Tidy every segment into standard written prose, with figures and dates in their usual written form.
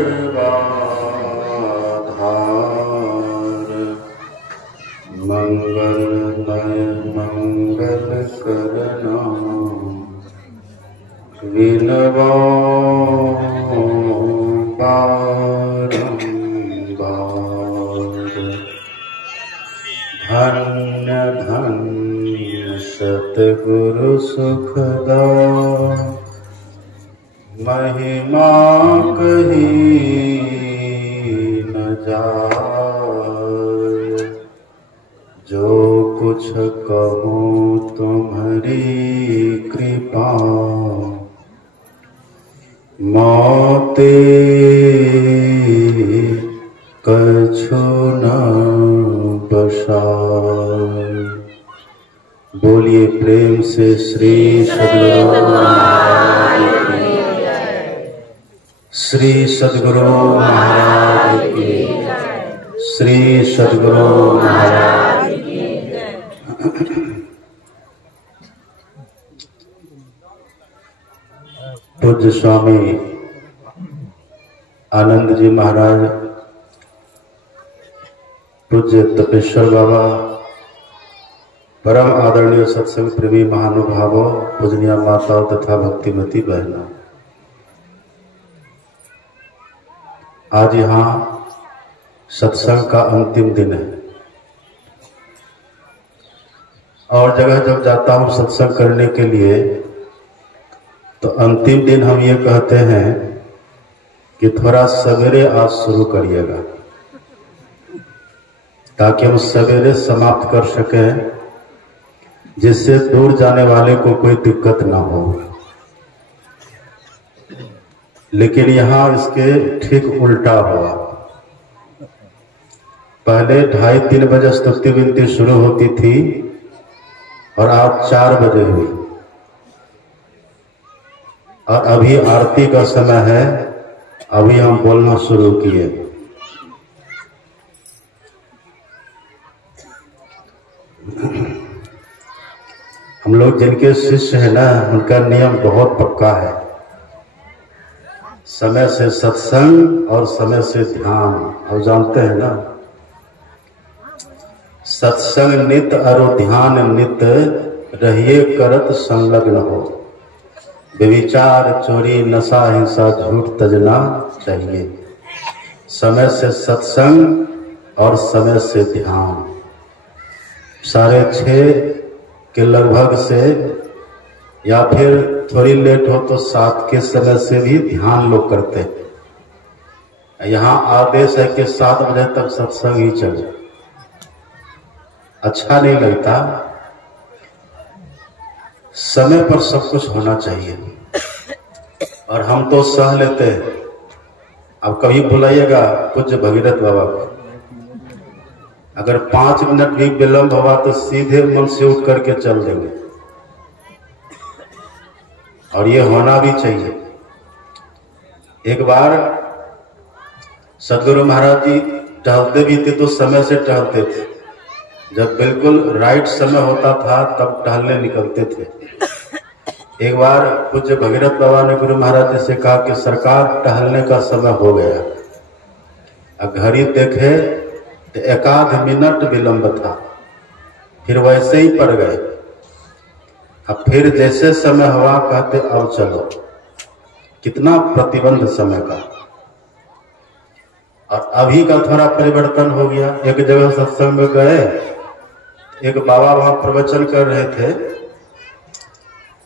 सर्वाधार मंगलमय मंगल करना विनवा बारंबार। धन्य धन्य सतगुरु सुखदा महिमा कही न जाए। जो कुछ कहूँ तुम्हारी कृपा मोते कछु न बसाए। बोलिए प्रेम से श्री सद्गुरु महाराज की, श्री सद्गुरु महाराज की, श्री सद्गुरु महाराज की। पूज्य स्वामी आनंद जी महाराज, पूज्य तपेश्वर बाबा, परम आदरणीय सत्संग प्रेमी महानुभावों, पूजनीय माताओं तथा भक्तिमती बहनों, आज यहाँ सत्संग का अंतिम दिन है। और जगह जब जाता हूँ सत्संग करने के लिए तो अंतिम दिन हम ये कहते हैं कि थोड़ा सवेरे आज शुरू करिएगा, ताकि हम सवेरे समाप्त कर सकें, जिससे दूर जाने वाले को कोई दिक्कत ना हो। लेकिन यहाँ इसके ठीक उल्टा हुआ। पहले 2:30-3 बजे स्तुति विनती शुरू होती थी और आज 4 बजे हुई। और अभी आरती का समय है, अभी हम बोलना शुरू किए। हम लोग जिनके शिष्य हैं ना, उनका नियम बहुत पक्का है। समय से सत्संग और समय से ध्यान। आप जानते हैं ना, सत्संग नित और ध्यान नित रहिए करत संलग्न हो। व्यभिचार चोरी नशा हिंसा झूठ तजना चाहिए। समय से सत्संग और समय से ध्यान। 6:30 के लगभग से या फिर थोड़ी लेट हो तो 7 के समय से भी ध्यान लोग करते हैं। यहाँ आदेश है कि 7 बजे तक सत्संग ही चले। अच्छा नहीं लगता। समय पर सब कुछ होना चाहिए और हम तो सह लेते हैं। अब कभी बुलाइएगा पूज्य भगीरथ बाबा को, अगर 5 मिनट भी विलंब हुआ तो सीधे मन से उठ करके चल देंगे। और ये होना भी चाहिए। एक बार सद्गुरु महाराज जी टहलते भी थे तो समय से टहलते थे। जब बिल्कुल राइट समय होता था तब टहलने निकलते थे। एक बार पूज्य भगीरथ बाबा ने गुरु महाराज जी से कहा कि सरकार टहलने का समय हो गया। अब घड़ी देखे तो 1 मिनट विलंब था, फिर वैसे ही पड़ गए। अब फिर जैसे समय हुआ कहते अब चलो। कितना प्रतिबंध समय का। और अभी का थोड़ा परिवर्तन हो गया। एक जगह सत्संग में गए, एक बाबा वहां प्रवचन कर रहे थे।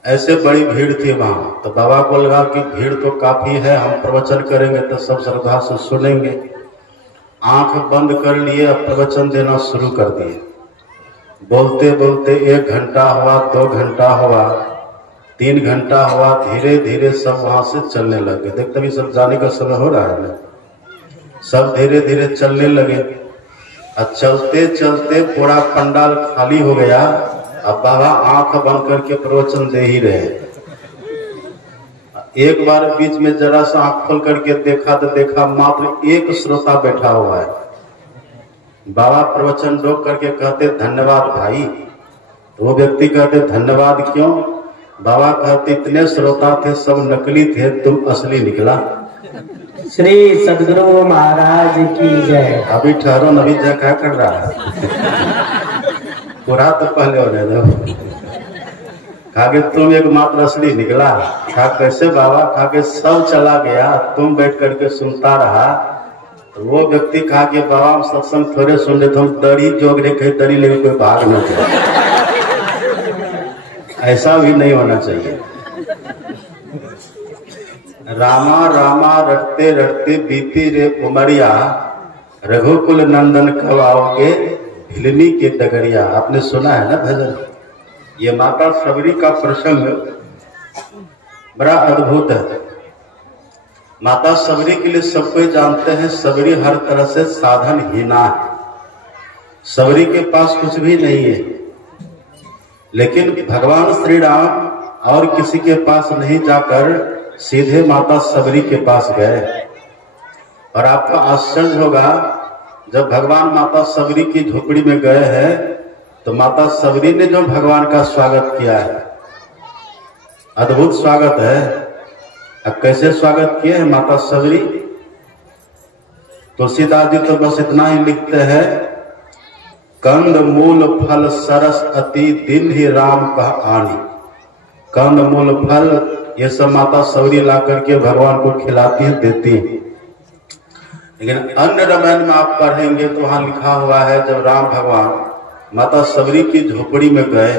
ऐसे बड़ी भीड़ थी वहां, तो बाबा को लगा कि भीड़ तो काफी है, हम प्रवचन करेंगे तो सब श्रद्धा से सुनेंगे। आंख बंद कर लिए, अब प्रवचन देना शुरू कर दिए। बोलते बोलते 1 घंटा हुआ, 2 घंटा हुआ, 3 घंटा हुआ। धीरे धीरे सब वहां से चलने लगे। देखते भी सब जाने का समय हो रहा है ना, सब धीरे धीरे चलने लगे। और चलते चलते पूरा पंडाल खाली हो गया। अब बाबा आंख बंद करके प्रवचन दे ही रहे। एक बार बीच में जरा सा आंख खोल करके देखा तो देखा मात्र 1 श्रोता बैठा हुआ है। बाबा प्रवचन रोक करके कहते धन्यवाद भाई। तो वो व्यक्ति कहते धन्यवाद क्यों? बाबा कहते इतने श्रोता थे, सब नकली थे, तुम असली निकला। श्री सद्गुरु महाराज की जय। अभी ठहरो, नबी जय क्या कर रहा है? पूरा तो पहले होने दो। खाके तुम एक मात्र असली निकला। खा कैसे बाबा? खाके सब चला गया, तुम बैठ करके सुनता रहा। तो वो व्यक्ति कहा कि बाबा हम सत्संग थोड़े सुन रहे थे, हम दरी जोग रहे, कहीं दरी लेके कोई भाग न जाए। ऐसा भी नहीं होना चाहिए। रामा रामा रटते रटते बीती रे उमरिया, रघुकुल नंदन कब आओगे भिलनी के डगरिया। आपने सुना है ना भजन? ये माता सबरी का प्रसंग बड़ा अद्भुत है। माता सबरी के लिए सब कोई जानते हैं, सबरी हर तरह से साधन हीना है। सबरी के पास कुछ भी नहीं है, लेकिन भगवान श्री राम और किसी के पास नहीं जाकर सीधे माता सबरी के पास गए। और आपका आश्चर्य होगा, जब भगवान माता सबरी की झोपड़ी में गए हैं तो माता सबरी ने जो भगवान का स्वागत किया है, अद्भुत स्वागत है। अब कैसे स्वागत किए हैं माता सबरी? तुलसीदास जी तो बस इतना ही लिखते हैं, कंद मूल फल सरस अति दिन ही राम कह आनी। कंद मूल फल ये सब माता सबरी ला करके भगवान को खिलाती है, देती है। लेकिन अन्य रामायण में आप पढ़ेंगे तो वहां लिखा हुआ है, जब राम भगवान माता सबरी की झोपड़ी में गए,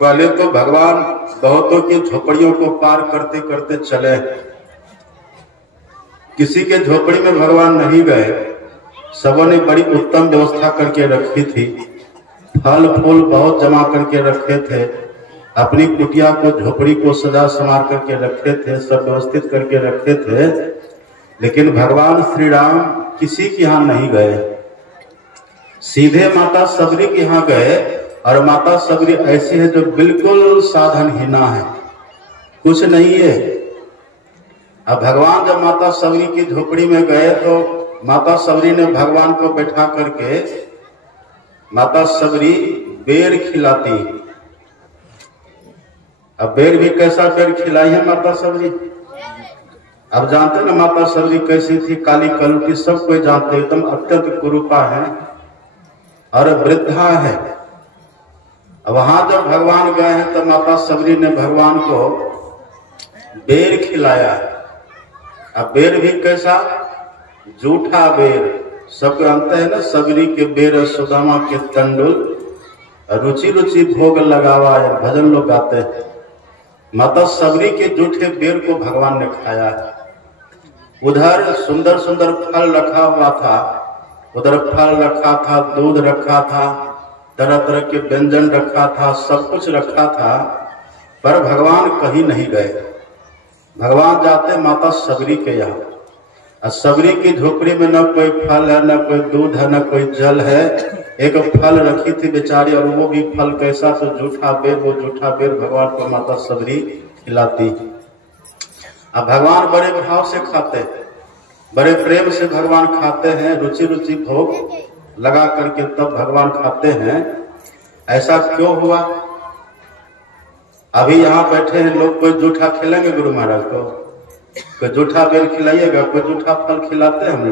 पहले तो भगवान बहुतों की झोपड़ियों को पार करते करते चले। किसी के झोपड़ी में भगवान नहीं गए, सबों ने बड़ी उत्तम व्यवस्था करके रखी थी। फल फूल बहुत जमा करके रखे थे, अपनी कुटिया को झोपड़ी को सजा संवार करके रखे थे, सब व्यवस्थित करके रखे थे। लेकिन भगवान श्री राम किसी के यहाँ नहीं गए, सीधे माता सबरी के यहाँ गए। और माता सबरी ऐसी है जो बिल्कुल साधनहीना है, कुछ नहीं है। अब भगवान जब माता सबरी की झोपड़ी में गए तो माता सबरी ने भगवान को बैठा करके माता सबरी बेर खिलाती। अब बेर भी कैसा बेर खिलाई है माता सबरी? अब जानते ना माता सबरी कैसी थी, काली कलुटी, सब कोई जानते, एकदम अत्यंत कुरूपा है और वृद्धा है। अब वहां जब भगवान गए हैं तो माता सबरी ने भगवान को बेर खिलाया। अब बेर भी कैसा? जूठा बेर। सब जानते हैं ना, सबरी के बेर सुदामा के तंडुल, रुचि रुचि भोग लगावा, भजन लोग गाते हैं। माता सबरी के जूठे बेर को भगवान ने खाया है। उधर सुंदर सुंदर फल रखा हुआ था, उधर फल रखा था, दूध रखा था, तरह तरह के व्यंजन रखा था, सब कुछ रखा था, पर भगवान कहीं नहीं गए। भगवान जाते माता सबरी के यहाँ, और सबरी की झोपड़ी में न कोई फल है, न कोई दूध है, न कोई जल है। एक फल रखी थी बेचारी, और वो भी फल कैसा? तो जूठा बेर। वो जूठा बेर भगवान को माता सबरी खिलाती। अब भगवान बड़े भाव से खाते हैं, बड़े प्रेम से भगवान खाते हैं, रुचि रुचि भोग लगा करके तब भगवान खाते हैं। ऐसा क्यों हुआ? अभी यहाँ बैठे हैं लोग, कोई जूठा खिलाएंगे गुरु महाराज को? कोई जूठा बेर खिलाइएगा? कोई जूठा फल खिलाते हैं? हम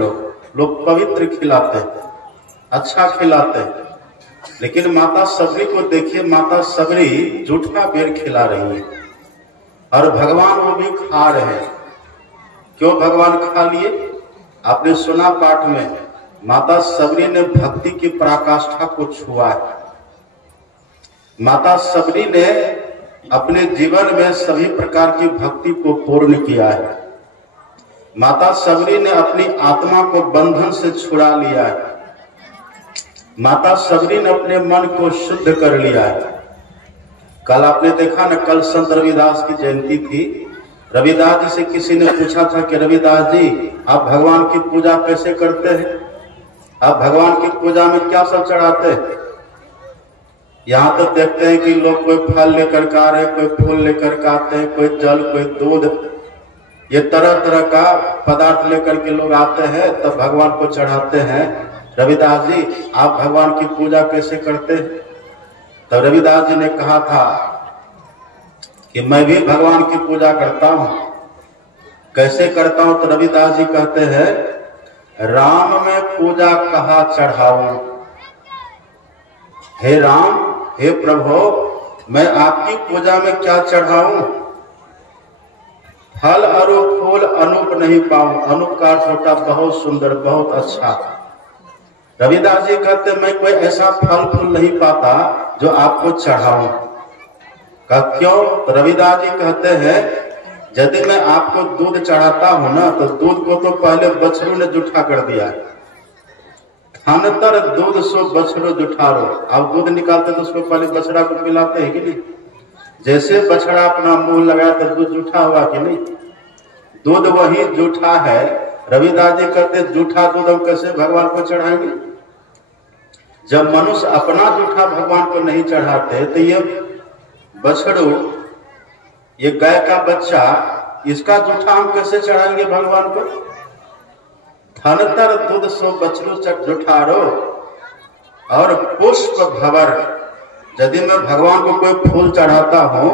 लोग पवित्र खिलाते हैं, अच्छा खिलाते हैं। लेकिन माता सबरी को देखिए, माता सबरी जूठा बेर खिला रही है और भगवान वो भी खा रहे हैं। क्यों भगवान खा लिए? आपने सुना पाठ में, माता सबरी ने भक्ति की पराकाष्ठा को छुआ है। माता सबरी ने अपने जीवन में सभी प्रकार की भक्ति को पूर्ण किया है। माता सबरी ने अपनी आत्मा को बंधन से छुड़ा लिया है। माता सबरी ने अपने मन को शुद्ध कर लिया है। कल आपने देखा ना, कल संत रविदास की जयंती थी। रविदास जी से किसी ने पूछा था कि रविदास जी आप भगवान की पूजा कैसे करते हैं? आप भगवान की पूजा में क्या सब चढ़ाते हैं? यहाँ तो देखते हैं कि लोग कोई फल लेकर के आ रहे हैं, कोई फूल लेकर के आते हैं, कोई जल, कोई दूध, ये तरह तरह का पदार्थ लेकर के लोग आते हैं, तब भगवान को चढ़ाते हैं। रविदास जी आप भगवान की पूजा कैसे करते हैं? तब रविदास जी ने कहा था कि मैं भी भगवान की पूजा करता हूँ। कैसे करता हूं? तो रविदास जी कहते हैं, राम में पूजा कहा चढ़ाऊं। हे राम, हे प्रभु, मैं आपकी पूजा में क्या चढ़ाऊं? फल अरूप फूल अनूप नहीं पाऊं। अनूप का अर्थ होता बहुत सुंदर, बहुत अच्छा। रविदास जी कहते मैं कोई ऐसा फल फूल नहीं पाता जो आपको चढ़ाऊं। का क्यों? तो रविदास जी कहते हैं, यदि मैं आपको दूध चढ़ाता हूं ना, तो दूध को तो पहले बछरू ने जूठा कर दिया है। थानतर दूध सो बछड़ो जुठारो। अब दूध निकालते तो उसको पहले बछड़ा को पिलाते हैं कि नहीं? जैसे बछड़ा अपना मुंह लगाया तो दूध जूठा हुआ कि नहीं? दूध वही जूठा है। रविदास जी कहते जूठा दूध हम कैसे भगवान को चढ़ाएंगे? जब मनुष्य अपना जूठा भगवान को नहीं चढ़ाते, तो ये बछड़ू, ये गाय का बच्चा, इसका जूठा हम कैसे चढ़ाएंगे भगवान को? थनतर दूध सो बछड़ू जुठारो और पुष्प भवर। यदि मैं भगवान को कोई फूल चढ़ाता हूं,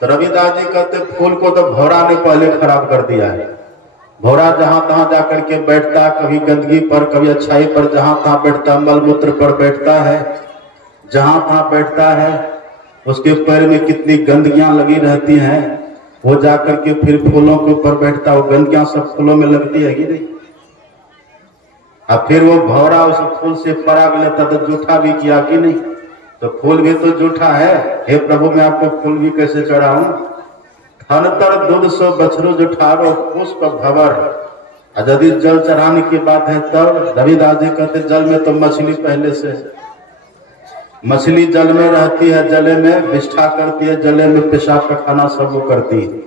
तो रविदास जी कहते फूल को तो भौरा ने पहले खराब कर दिया है। भौरा जहां तहां जाकर के बैठता, कभी गंदगी पर, कभी अच्छाई पर, जहां तहां बैठता, मलमूत्र पर बैठता है, जहां तहां बैठता है, उसके पैर में कितनी गंदगियां लगी रहती हैं। वो जाकर के फिर फूलों के ऊपर बैठता, वो गंदगियां सब फूलों में लगती है कि नहीं? अब फिर वो भौरा उस फूल से पराग लेता तो जूठा भी किया कि नहीं? तो फूल भी तो जूठा है। हे प्रभु, मैं आपको फूल भी कैसे चढ़ाऊं? थनतर दूध सो बछरू जुठारो पुष्प भवर। यदि जल चढ़ाने की बात है तब रविदास जी कहते जल में तो मछली पहले से, मछली जल में रहती है, जले में विष्ठा करती है, जले में पेशाब पखाना सब वो करती है।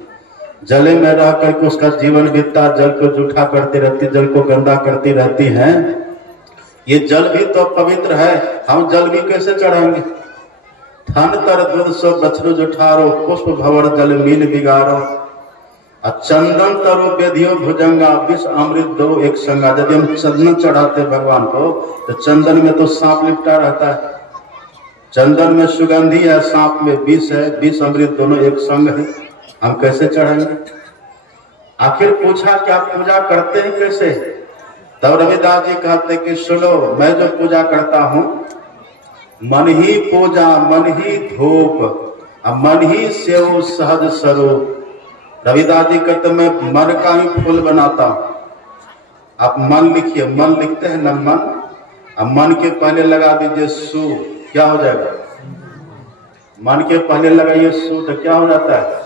जले में रह करके उसका जीवन बीतता, जल को जूठा करती रहती, जल को गंदा करती रहती है। ये जल भी तो पवित्र है, हम जल भी कैसे चढ़ाएंगे? थन तर दूध सो बछरू जुठारो पुष्प भवर जल मीन बिगारो। चंदन तरु बेधियो भुजंगा विष अमृत दो एक संगा। यदि हम चंदन चढ़ाते भगवान को, तो चंदन में तो सांप लिपटा रहता है। चंदन में सुगंधी है, सांप में विष है, विष अमृत दोनों एक संग है। हम कैसे चढ़ाएंगे? आखिर पूछा क्या पूजा करते हैं कैसे? तब रविदास जी कहते कि सुनो, मैं जो पूजा करता हूं, मन ही पूजा, मन ही धूप, मन ही सेव सहज स्वरूप। रविदास जी कहते मैं मन का ही फूल बनाता हूं। आप मन लिखिए, मन लिखते हैं न मन, अब मन के पहले लगा दीजिए सु, क्या हो जाएगा? मन के पहले लगाइए सु तो क्या हो जाता है?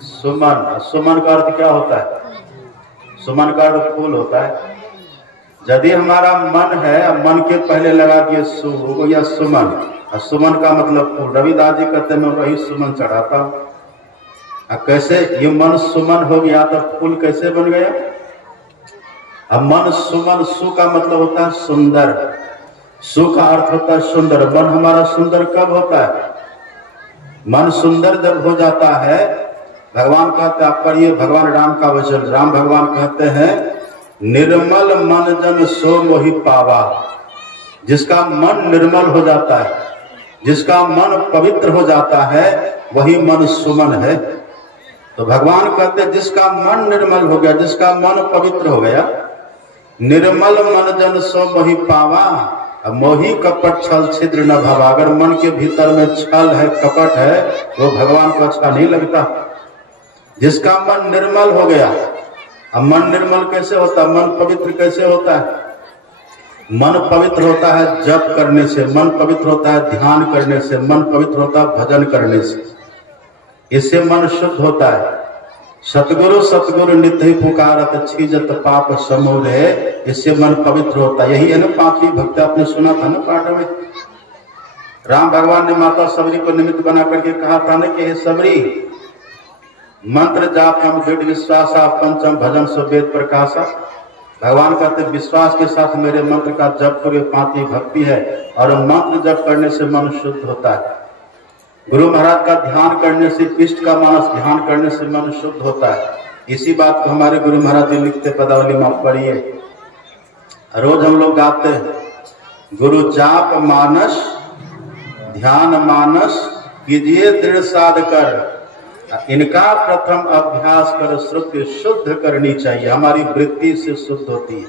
सुमन। सुमन का अर्थ क्या होता है? सुमन का अर्थ फूल होता है। यदि हमारा मन है, मन के पहले लगा दिए सु, हो गया सुमन, और सुमन का मतलब फूल। रविदास जी कहते मैं वही सुमन चढ़ाता हूं। कैसे? ये मन सुमन हो गया तो फूल कैसे बन गया? अब मन सुमन, सु का मतलब होता है सुंदर, सु का अर्थ होता है सुंदर। मन हमारा सुंदर कब होता है? मन सुंदर जब हो जाता है, भगवान कहते आप पढ़िए भगवान राम का वचन। राम भगवान कहते हैं निर्मल मन जन सो मोहि पावा। जिसका मन निर्मल हो जाता है, जिसका मन पवित्र हो जाता है, वही मन सुमन है। तो भगवान कहते हैं जिसका मन निर्मल हो गया, जिसका मन पवित्र हो गया, निर्मल मन जन सो मोहि पावा। मोही कपट छल छिद्र न भावा। अगर मन के भीतर में छल है, कपट है, वो भगवान को अच्छा नहीं लगता। जिसका मन निर्मल हो गया, अब मन निर्मल कैसे होता है? मन पवित्र कैसे होता है? मन पवित्र होता है जप करने से, मन पवित्र होता है ध्यान करने से, मन पवित्र होता है भजन करने से। इससे मन शुद्ध होता है। सतगुरु सतगुरु नित्य ही पुकारत छीजत पाप समूह है। इससे मन पवित्र होता है। यही है ना पांचवी भक्ति, आपने सुना था ना पाठ में। राम भगवान ने माता सबरी को निमित्त बना करके कहा था ना कि हे सबरी, मंत्र जाप हम दृढ़ विश्वासा पंचम भजन सो वेद प्रकाशा। भगवान कहते विश्वास के साथ मेरे मंत्र का जप करो, पांचवी भक्ति है। और मंत्र जप करने से मन शुद्ध होता है। गुरु महाराज का ध्यान करने से, इष्ट का मानस ध्यान करने से मन शुद्ध होता है। इसी बात को हमारे गुरु महाराज जी लिखते पदावली में आप पढ़िए। रोज हम लोग गाते हैं गुरु जाप मानस ध्यान मानस कीजिए दृढ़ साध कर, इनका प्रथम अभ्यास कर श्रुति शुद्ध करनी चाहिए। हमारी वृत्ति से शुद्ध होती है,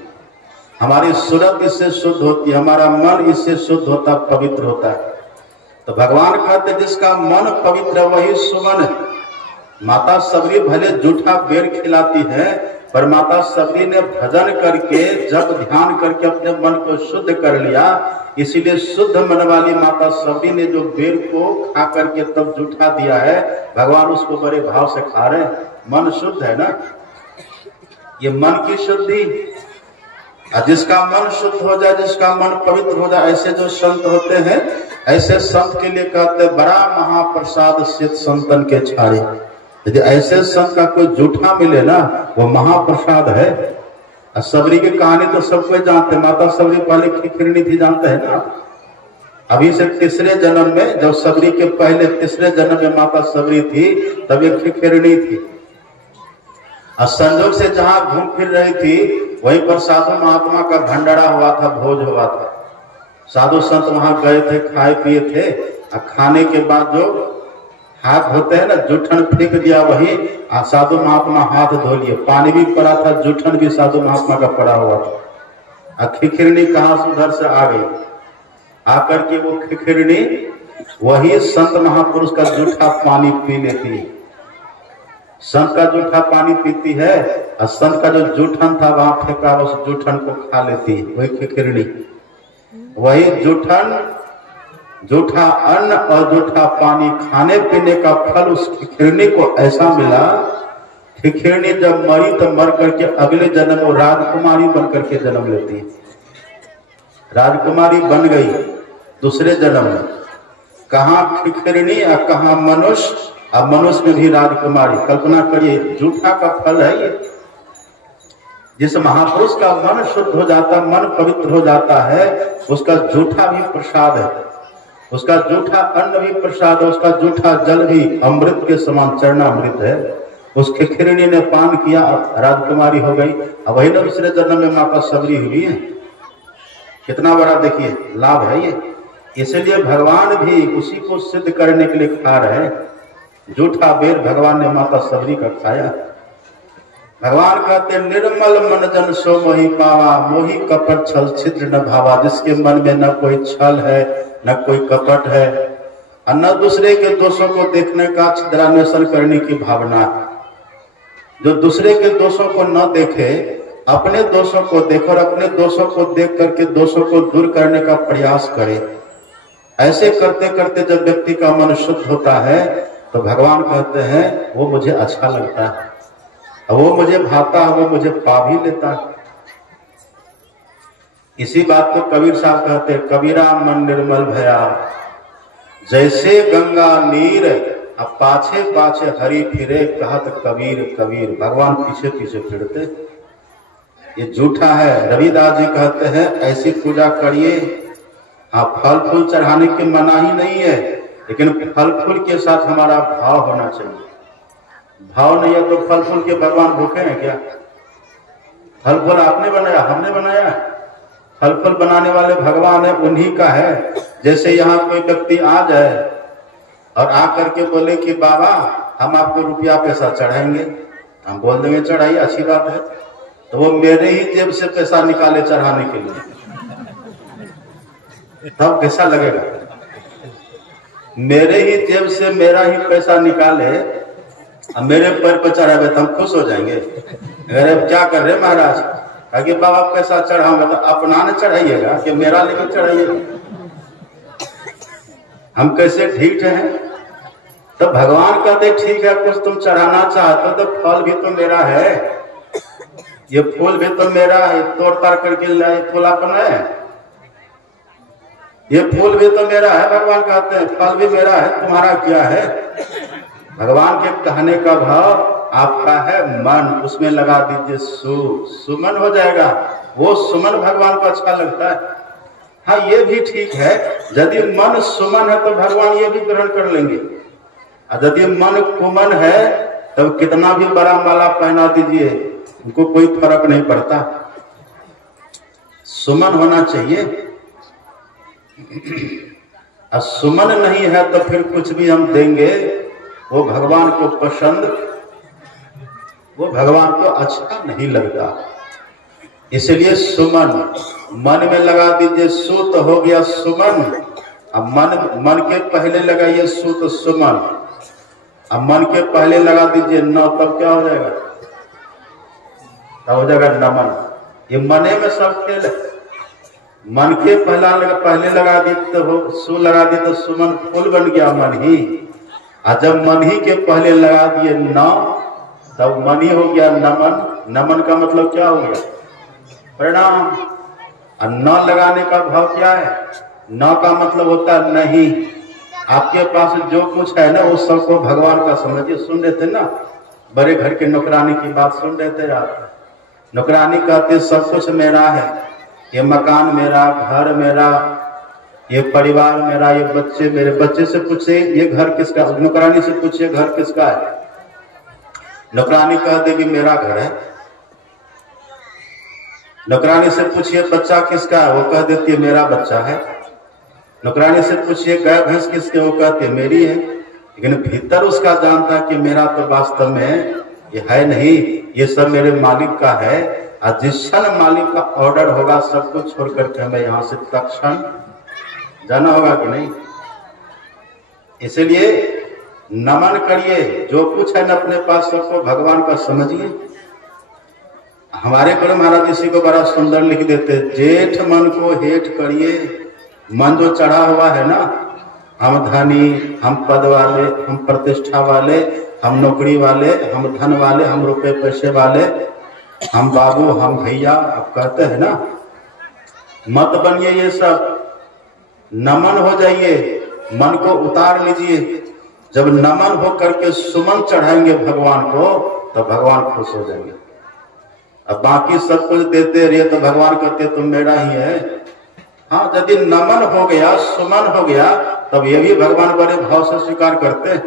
हमारी सूरत इससे शुद्ध होती है, हमारा मन इससे शुद्ध होता, पवित्र होता है। तो भगवान कहते जिसका मन पवित्र है वही सुमन है। माता सबरी भले जूठा बेर खिलाती है, पर माता सबरी ने भजन करके जब ध्यान करके अपने मन को शुद्ध कर लिया, इसीलिए शुद्ध मन वाली माता सबरी ने जो बेर को खा करके तब जूठा दिया है, भगवान उसको बड़े भाव से खा रहे हैं। मन शुद्ध है ना, ये मन की शुद्धि। जिसका मन शुद्ध हो जाए, जिसका मन पवित्र हो जाए, ऐसे जो संत होते हैं, ऐसे संत के लिए कहते हैं बड़ा महाप्रसाद सिद्ध संतन के छाड़े। यदि ऐसे संत का कोई जूठा मिले ना, वो महाप्रसाद है। सबरी की कहानी तो सब कोई जानते हैं। माता सबरी पहले खिखिरनी थी, जानते हैं ना। अभी से तीसरे जन्म में, जब सबरी के पहले तीसरे जन्म में माता सबरी थी, तब ये खिखिरनी थी। और संजोग से जहां घूम फिर रही थी, वहीं पर साधु महात्मा का भंडारा हुआ था, भोज हुआ था। साधु संत वहां गए थे, खाए पिए थे। और खाने के बाद जो हाथ होते हैं ना, जूठन फेंक दिया, वही साधु महात्मा हाथ धो लिए। पानी भी पड़ा था, जूठन भी साधु महात्मा का पड़ा हुआ था। खिखिरनी कहां से उधर से आ गई, आकर के वो खिखिरनी वही संत महापुरुष का जूठा पानी पी लेती है। संत का जूठा पानी पीती है, और संत का जो जूठन था वहां फेंका, उस जूठन को खा लेती है वही खिखिरनी। वही जूठन, जूठा अन्न और जूठा पानी खाने पीने का फल उस खिखिरनी को ऐसा मिला। खिखिरनी जब मरी तो मर करके अगले जन्म में राजकुमारी बन करके जन्म लेती है। राजकुमारी बन गई दूसरे जन्म में। कहाँ खिखिरनी और कहाँ मनुष्य, अब मनुष्य में भी राजकुमारी। कल्पना करिए, जूठा का फल है ये। जिस महापुरुष का मन शुद्ध हो जाता, मन पवित्र हो जाता है, उसका जूठा भी प्रसाद है, उसका जूठा अन्न भी प्रसाद है, उसका जूठा जल भी अमृत के समान चरणामृत है। उस खिखिरनी ने पान किया, राजकुमारी हो गई। अब वही ना दूसरे जन्म में माता सबरी हुई है। कितना बड़ा देखिए लाभ है ये। इसलिए भगवान भी उसी को सिद्ध करने के लिए खा रहे हैं। जूठा बेर भगवान ने माता सबरी का खाया। भगवान कहते निर्मल मन जन सो मोहि पावा, मोहि कपट छल छिद्र न भावा। जिसके मन में न कोई छल है, न कोई कपट है, और न दूसरे के दोषों को देखने का छिद्रान्वेषण करने की भावना। जो दूसरे के दोषों को न देखे, अपने दोषों को देखे और अपने दोषों को देख करके दोषों को दूर करने का प्रयास करे। ऐसे करते करते जब व्यक्ति का मन शुद्ध होता है, तो भगवान कहते हैं वो मुझे अच्छा लगता है, वो मुझे भाता है, वो मुझे पा भी लेता है। इसी बात को कबीर साहब कहते हैं, कबीरा मन निर्मल भया जैसे गंगा नीर, अब पाछे पाछे हरि फिरे कहत कबीर कबीर। भगवान पीछे पीछे फिरते। ये झूठा है। रविदास जी कहते हैं ऐसी पूजा करिए। हाँ, फल फूल चढ़ाने की मनाही नहीं है, लेकिन फल फूल के साथ हमारा भाव होना चाहिए। भाव नहीं है तो फल फूल के भगवान भूखे हैं क्या? फल फूल आपने बनाया, हमने बनाया? फल फूल बनाने वाले भगवान है, उन्हीं का है। जैसे यहाँ कोई व्यक्ति आ जाए और आकर के बोले कि बाबा हम आपको रुपया पैसा चढ़ाएंगे, हम बोल देंगे चढ़ाइए, अच्छी बात है। तो वो मेरे ही जेब से पैसा निकाले चढ़ाने के लिए, तब कैसा लगेगा? मेरे ही जेब से मेरा ही पैसा निकाले अब मेरे पैर पर चढ़ावे तो हम खुश हो जाएंगे। अरे क्या कर रहे महाराज? आगे बाबा पैसा चढ़ाऊंगा तो अपना न चढ़ाइएगा कि मेरा लेकर चढ़ाइएगा। हम कैसे ढीठ हैं? तो भगवान कहते ठीक है, कुछ तुम चढ़ाना चाहते हो तो फल भी तो मेरा है, ये फूल भी तो मेरा है, तोड़ ताड़ करके लाए फूल अपना है, ये फूल भी तो मेरा है। भगवान कहते हैं फल भी मेरा है, तुम्हारा क्या है? भगवान के कहने का भाव आपका है मन, उसमें लगा दीजिए सुमन हो जाएगा। वो सुमन भगवान को अच्छा लगता है। हाँ, ये भी ठीक है, यदि मन सुमन है तो भगवान ये भी ग्रहण कर लेंगे। और यदि मन कुमन है तो कितना भी बड़ा माला पहना दीजिए, उनको कोई फर्क नहीं पड़ता। सुमन होना चाहिए। और सुमन नहीं है तो फिर कुछ भी हम देंगे वो भगवान को पसंद, वो भगवान को अच्छा नहीं लगता। इसलिए सुमन मन में लगा दीजिए, सु तो हो गया सुमन। अब मन के पहले लगाइए सु तो सुमन। अब मन के पहले लगा दीजिए न, तब क्या हो जाएगा? तब हो जाएगा नमन। ये मने में सब खेल है। मन के पहले लगा दी तो सु लगा दी तो सुमन फूल बन गया मन ही। और जब मन ही के पहले लगा दिए न, तब मन ही हो गया नमन। नमन का मतलब क्या हो गया? प्रणाम। और न लगाने का भाव क्या है? न का मतलब होता है नहीं। आपके पास जो कुछ है ना वो सबको भगवान का समझिए। सुन रहे थे ना, बड़े घर के नौकरानी की बात सुन रहे थे आप। नौकरानी कहते सब कुछ मेरा है, ये मकान मेरा, घर मेरा, ये परिवार मेरा, ये बच्चे मेरे। बच्चे से पूछे ये घर किसका? नौकरानी से पूछिए घर किसका है? नौकरानी कह देगी मेरा घर है। नौकरानी से पूछिए बच्चा किसका है? वो कह देती है मेरा बच्चा है। नौकरानी से पूछिए गाय भैंस किसके? वो कहते हैं मेरी है। लेकिन भीतर उसका जानता है कि मेरा तो वास्तव में ये है नहीं, ये सब मेरे मालिक का है। और जिस क्षण मालिक का ऑर्डर होगा सब कुछ छोड़ करके हमें यहाँ से तत्क्षण जाना होगा कि नहीं? इसलिए नमन करिए, जो कुछ है ना अपने पास सबको भगवान का समझिए। हमारे गुरु महाराज इसी को बड़ा सुंदर लिख देते, जेठ मन को हेठ करिए। मन जो चढ़ा हुआ है ना, हम धनी, हम पद वाले, हम प्रतिष्ठा वाले, हम नौकरी वाले, हम धन वाले, हम रुपए पैसे वाले, हम बाबू, हम भैया, आप कहते हैं ना, मत बनिए ये सब। नमन हो जाइए, मन को उतार लीजिए। जब नमन हो करके सुमन चढ़ाएंगे भगवान को, तो भगवान खुश हो जाएंगे। अब बाकी सब कुछ देते रहिए तो भगवान कहते तुम मेरा ही है। हाँ, यदि नमन हो गया, सुमन हो गया, तब ये भी भगवान बड़े भाव से स्वीकार करते हैं।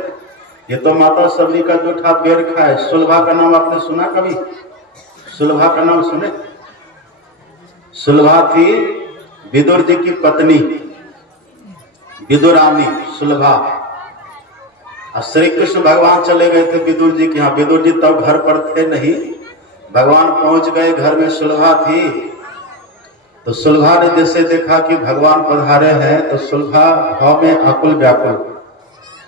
ये तो माता सबरी का जूठा बेर खाए। सुलभा का नाम आपने सुना कभी? सुलभा का नाम सुने? सुलभा थी विदुर जी की पत्नी, विदुरानी सुलभा। श्री कृष्ण भगवान चले गए थे विदुर जी के यहाँ। विदुर जी तब घर पर थे नहीं। भगवान पहुंच गए, घर में सुलभा थी। तो सुलभा ने जैसे देखा कि भगवान पधारे हैं, तो सुलभा भाव में आकुल व्याकुल,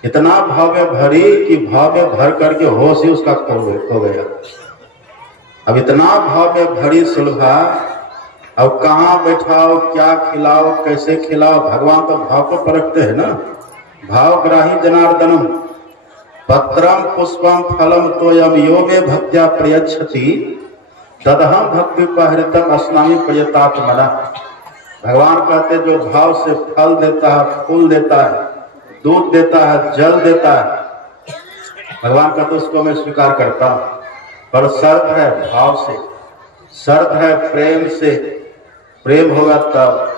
इतना भाव में भरी कि भाव में भर करके होश ही उसका खो गया। अब इतना भाव में भरी सुलभा, अब कहाँ बैठाओ, क्या खिलाओ, कैसे खिलाओ? भगवान तो भाव को परखते हैं ना। भावग्राही जनार्दनम पत्रम पुष्पम फलम तोयम यो मे भक्त्या प्रयच्छति तदहम भक्ति पहृतम अस्नामी प्रयतात्मना। भगवान कहते जो भाव से फल देता है, फूल देता है, दूध देता है, जल देता है, भगवान कहते उसको मैं स्वीकार करता हूं। पर शर्त है भाव से, शर्त है प्रेम से। प्रेम होगा तब।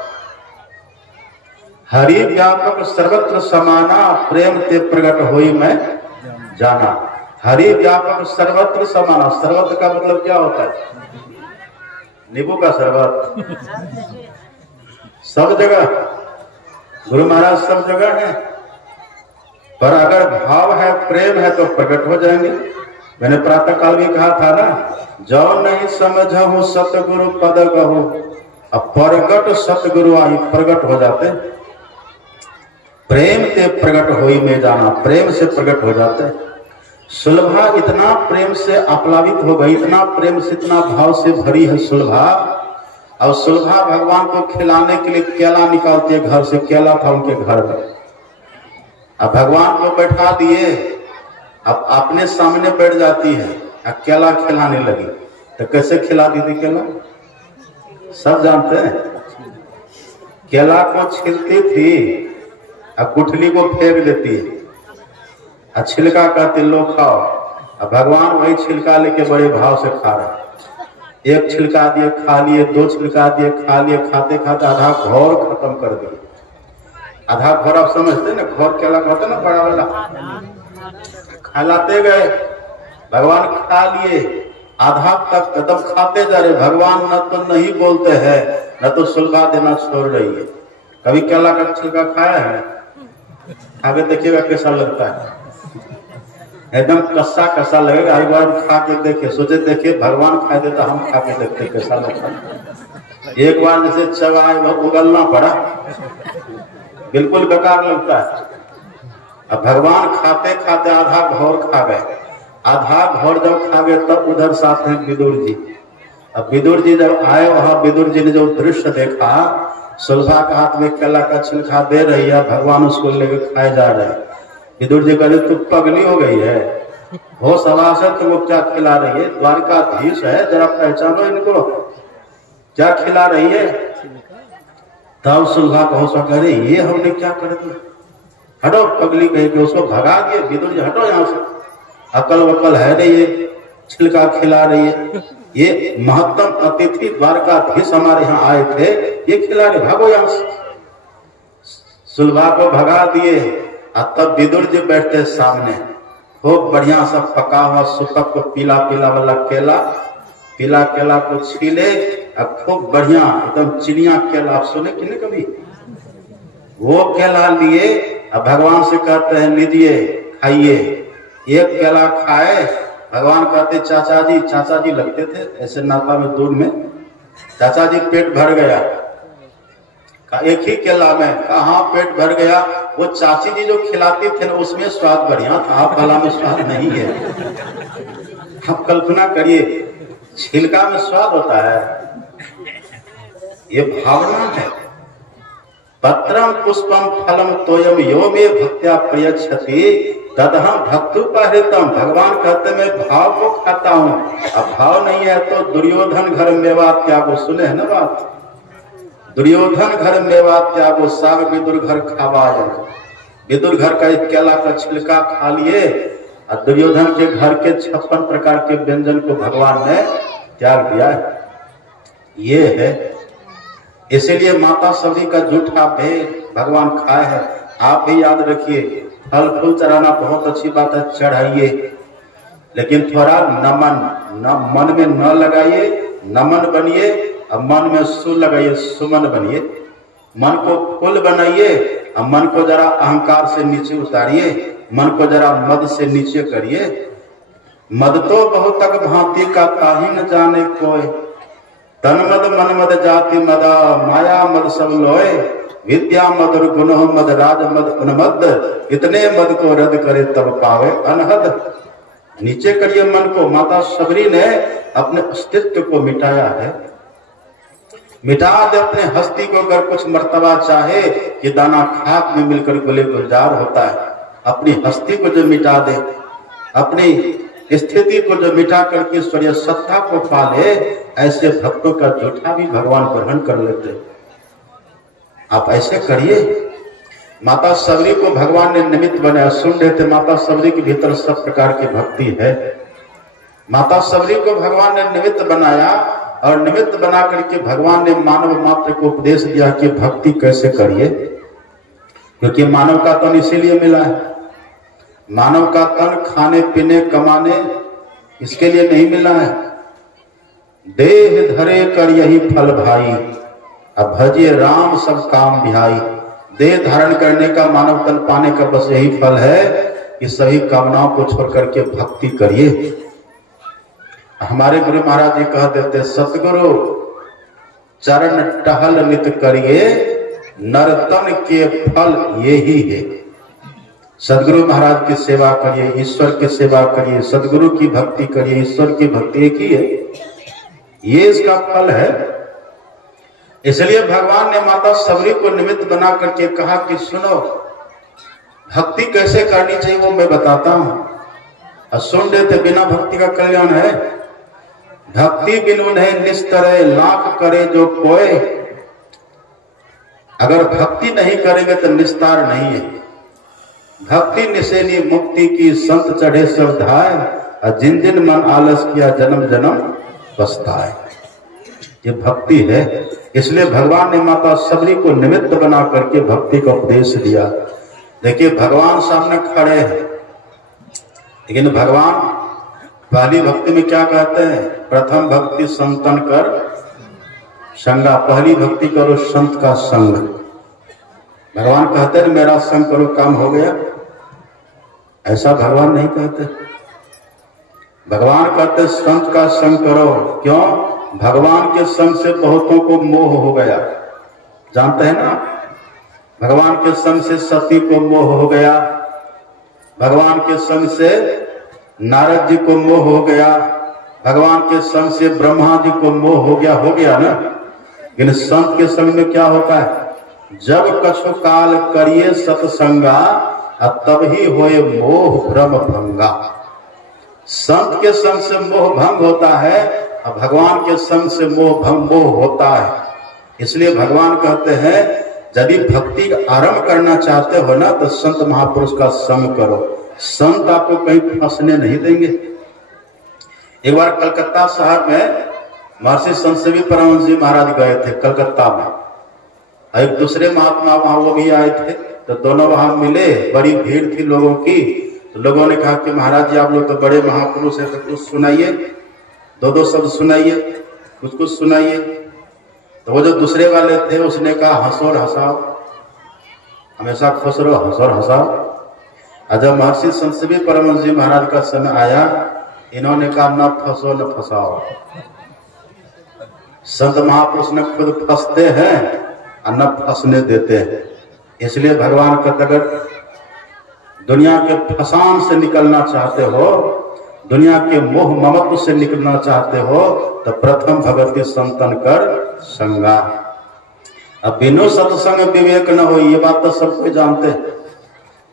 हरि व्यापक सर्वत्र समाना, प्रेम ते प्रकट होई मैं जाना। हरि व्यापक सर्वत्र समाना। सर्वत्र का मतलब क्या होता है? नींबू का शरबत सब जगह, गुरु महाराज सब जगह है। पर अगर भाव है, प्रेम है, तो प्रकट हो जाएंगे। मैंने प्रातः काल भी कहा था ना, जो नहीं समझहु सतगुरु पद कहूं, अब प्रगट सतगुरु आई, प्रकट हो जाते। प्रेम ते प्रकट होई में जाना, प्रेम से प्रकट हो जाते। सुलभा इतना प्रेम से आप्लावित हो गई, इतना प्रेम से, इतना भाव से भरी है सुलभा। और सुलभा भगवान को खिलाने के लिए केला निकालती है घर से। केला था उनके घर में। अब भगवान को बैठा दिए, अब अपने सामने बैठ जाती है, अब केला खिलाने लगी। तो कैसे खिला दी थी केला? सब जानते हैं। केला को छीलती थी, अब गुठली को फेंक देती है, छिलका कहते लो खाओ। अब भगवान वही छिलका लेके बड़े भाव से खा रहे। एक छिलका दिए खा लिए, दो छिलका दिए खा लिए, खाते खाते आधा घौर खत्म कर दिए। आधा घौर आप समझते ना, घौर केला कहते ना बड़ा वाला, खिलाते गए, भगवान खा लिए। आधा तक कदम खाते जा रहे। भगवान न तो नहीं बोलते हैं, न तो सुलभा देना छोड़ रही है। कभी केला का छिलका खाया है? आगे देखिएगा कैसा लगता है। एकदम कस्सा कस्सा लगेगा। एक बार खा के देखे, सोचे देखिए भगवान खाए थे तो हम खा के देखते कैसा लगता है। एक बार जैसे चबाए उगलना पड़ा, बिल्कुल बेकार लगता है। अब भगवान खाते खाते आधा घौर खा गए। आधा घौर जब खा गए तब उधर साथ हैं विदुर जी। अब विदुर जी जब आए, वहां विदुर जी ने जो दृश्य देखा, सुलभा का हाथ में केला का छिलका दे रही है, भगवान उसको लेकर खाए जा रहे हैं। विदुर जी कहते तू पगली हो गई है, हो सवास है, तुमको क्या खिला रही है? द्वारकाधीश है, जरा पहचानो इनको, क्या खिला रही है? तब सुलभा कहो कह रही ये हमने क्या कर दिया, हटो पगली कह के उसको भगा दिए। विदुर जी हटो यहाँ से, अकल वकल है नहीं, ये छिलका खिला रही है, ये महत्तम अतिथि द्वारकाधीश हमारे यहाँ आए थे, ये खिला रहे, भागो यहाँ से। सुलभा को भगा दिए। और तब विदुर जी बैठते सामने, खूब बढ़िया सा पका हुआ सुपक को पीला पीला वाला केला, पीला केला को छीले और खूब बढ़िया एकदम चिड़िया केला, आप सुने कि नहीं कभी? वो केला लिए और भगवान से कहते हैं लीजिए खाइए। एक केला खाए, भगवान कहते चाचा जी लगते थे ऐसे नाता में दूर में, चाचा जी पेट भर गया। एक ही केला में कहा पेट भर गया। वो चाची जी जो खिलाती थे ना उसमें स्वाद बढ़िया था, आप वाला में स्वाद नहीं है। आप कल्पना करिए, छिलका में स्वाद होता है, ये भावना है। पत्रम पुष्पम फलम तोयम यो मे भक्त्या प्रयच्छति तदहम भक्तुपहृतम। भगवान कहते मैं भाव को खाता हूँ, अब भाव नहीं है तो दुर्योधन घर मेवा त्यागो, सुने है ना बात? दुर्योधन घर मेवा त्यागो साग विदुर घर खावाए। विदुर घर का एक केला का छिलका खा लिए और दुर्योधन के घर के 56 प्रकार के व्यंजन को भगवान ने त्याग दिया। ये है, इसीलिए माता सभी का जूठा भेद भगवान खाए है। आप भी याद रखिए, फल फूल चढ़ाना बहुत अच्छी बात है, चढ़ाइए, लेकिन थोड़ा नमन मन में न लगाइए, नमन बनिए, अब मन में सु लगाइए, सुमन बनिए। मन को फूल बनाइए और मन को जरा अहंकार से नीचे उतारिए, मन को जरा मद से नीचे करिए। मद तो बहुत तक भांति का ताही न जाने कोई, तन मद मन मद जाति मदा माया मद सब लोए, विद्या मद और गुण मद राज मद उन्मद, इतने मद को रद्द करे तब पावे अनहद। नीचे करिए मन को। माता सबरी ने अपने अस्तित्व को मिटाया है, मिटा दे अपने हस्ती को। अगर कुछ मर्तबा चाहे कि दाना खाक में मिलकर गुले गुलजार होता है, अपनी हस्ती को जो मिटा दे, अपनी स्थिति को जो मिटा करके ईश्वरीय सत्ता को पाले, ऐसे भक्तों का जूठा भी भगवान ग्रहण कर लेते। आप ऐसे करिए। माता सबरी को भगवान ने निमित्त बनाया। सुन रहे थे, माता सबरी के भीतर सब प्रकार की भक्ति है। माता सबरी को भगवान ने निमित्त बनाया और निमित्त बना करके भगवान ने मानव मात्र को उपदेश दिया कि भक्ति कैसे करिए, क्योंकि मानव का तन इसीलिए मिला है। मानव का तन खाने पीने कमाने इसके लिए नहीं मिला है। देह धरे कर यही फल भाई, अब भजिए राम सब काम बिहाई। देह धारण करने का, मानव तन पाने का बस यही फल है कि सभी कामनाओं को छोड़ करके भक्ति करिए। हमारे गुरु महाराज जी कह देते, सतगुरु चरण टहल नित करिए, नरतन के फल यही है। सदगुरु महाराज की सेवा करिए, ईश्वर की सेवा करिए, सदगुरु की भक्ति करिए, ईश्वर की भक्ति एक ही है, ये इसका फल है। इसलिए भगवान ने माता सबरी को निमित्त बना करके कहा कि सुनो, भक्ति कैसे करनी चाहिए वो मैं बताता हूं। और सुन लेते, बिना भक्ति का कल्याण है। भक्ति बिनु नहीं निस्तरे लाख करे जो कोय। अगर भक्ति नहीं करेंगे तो निस्तार नहीं है। भक्ति निसेनी मुक्ति की संत चढ़े सब धाय, और जिन जिन मन आलस किया जन्म जन्म पछताए। ये भक्ति है। इसलिए भगवान ने माता सबरी को निमित्त बना करके भक्ति का उपदेश दिया। देखिए, भगवान सामने खड़े हैं, लेकिन भगवान पहली भक्ति में क्या कहते हैं? प्रथम भक्ति संतन कर संगा, पहली भक्ति करो संत का संग। भगवान कहते हैं मेरा संग करो, काम हो गया। ऐसा भगवान नहीं कहते। भगवान कहते संत का संग करो। क्यों? भगवान के संग से बहुतों को मोह हो गया। जानते हैं ना, भगवान के संग से सती को मोह हो गया, भगवान के संग से नारद जी को मोह हो गया, भगवान के संग से ब्रह्मा जी को मोह हो गया ना। लेकिन संत के संग में क्या होता है? जब कछु काल करिए सत्संगा तब ही होए मोह भ्रम भंगा। संत के संग से मोह भंग होता है और भगवान के संग से मोह होता है। इसलिए भगवान कहते हैं यदि भक्ति आरंभ करना चाहते हो ना तो संत महापुरुष का संग करो। संत आपको कहीं फंसने नहीं देंगे। एक बार कलकत्ता शहर में महर्षि संत सेवी परमहंस जी महाराज गए थे कलकत्ता में। एक दूसरे महात्मा वहां वो भी आए थे, तो दोनों वहां मिले। बड़ी भीड़ थी लोगों की। तो लोगों ने कहा कि महाराज जी आप लोग तो बड़े महापुरुष हैं, तो कुछ सुनाइए, दो शब्द सुनाइए, कुछ सुनाइए। तो वो जो दूसरे वाले थे उसने कहा हंसो और हंसाओ, हमेशा खुश रहो, हंसो और हंसाओ। और जब महर्षि संत सेवी परमहंस जी महाराज का समय आया, इन्होंने कहा न फंसो न फंसाओ। संत महापुरुष ने खुद फंसते हैं और न फंसने देते हैं। इसलिए भगवान का अगर दुनिया के फसान से निकलना चाहते हो, दुनिया के मोह ममत्व से निकलना चाहते हो, तो प्रथम भगवती संतन कर संगा। अब बिनु सत्संग विवेक न हो, ये बात तो सब कोई जानते हैं।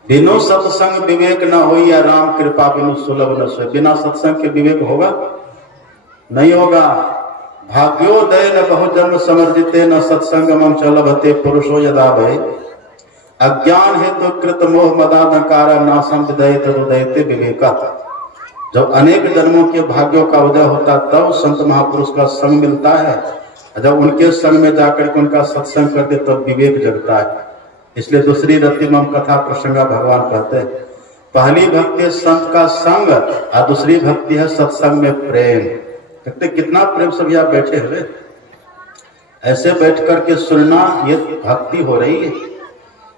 बिनु सत्संग विवेक न हो या राम कृपा बिनु सुलभ न सोए। बिना सत्संग के विवेक होगा? नहीं होगा। भाग्योदय न बहुजन्म समर्जिते न सत्संगमं च लभते पुरुषो यदा भय। अज्ञान हेतु कृत मोह मदानकार नासं विदयते उदयते विवेका। जब अनेक जन्मों के भाग्यों का उदय होता तब संत महापुरुष का संग मिलता है। जब उनके संग में जाकर के उनका सत्संग करते तब विवेक जगता है। इसलिए दूसरी रति मम कथा प्रसंगा भगवान कहते हैं पहली भक्ति है संत का संग और दूसरी भक्ति है सत्संग में प्रेम। देखते कितना प्रेम से भी आप बैठे हुए, ऐसे बैठ करके सुनना, ये भक्ति हो रही है।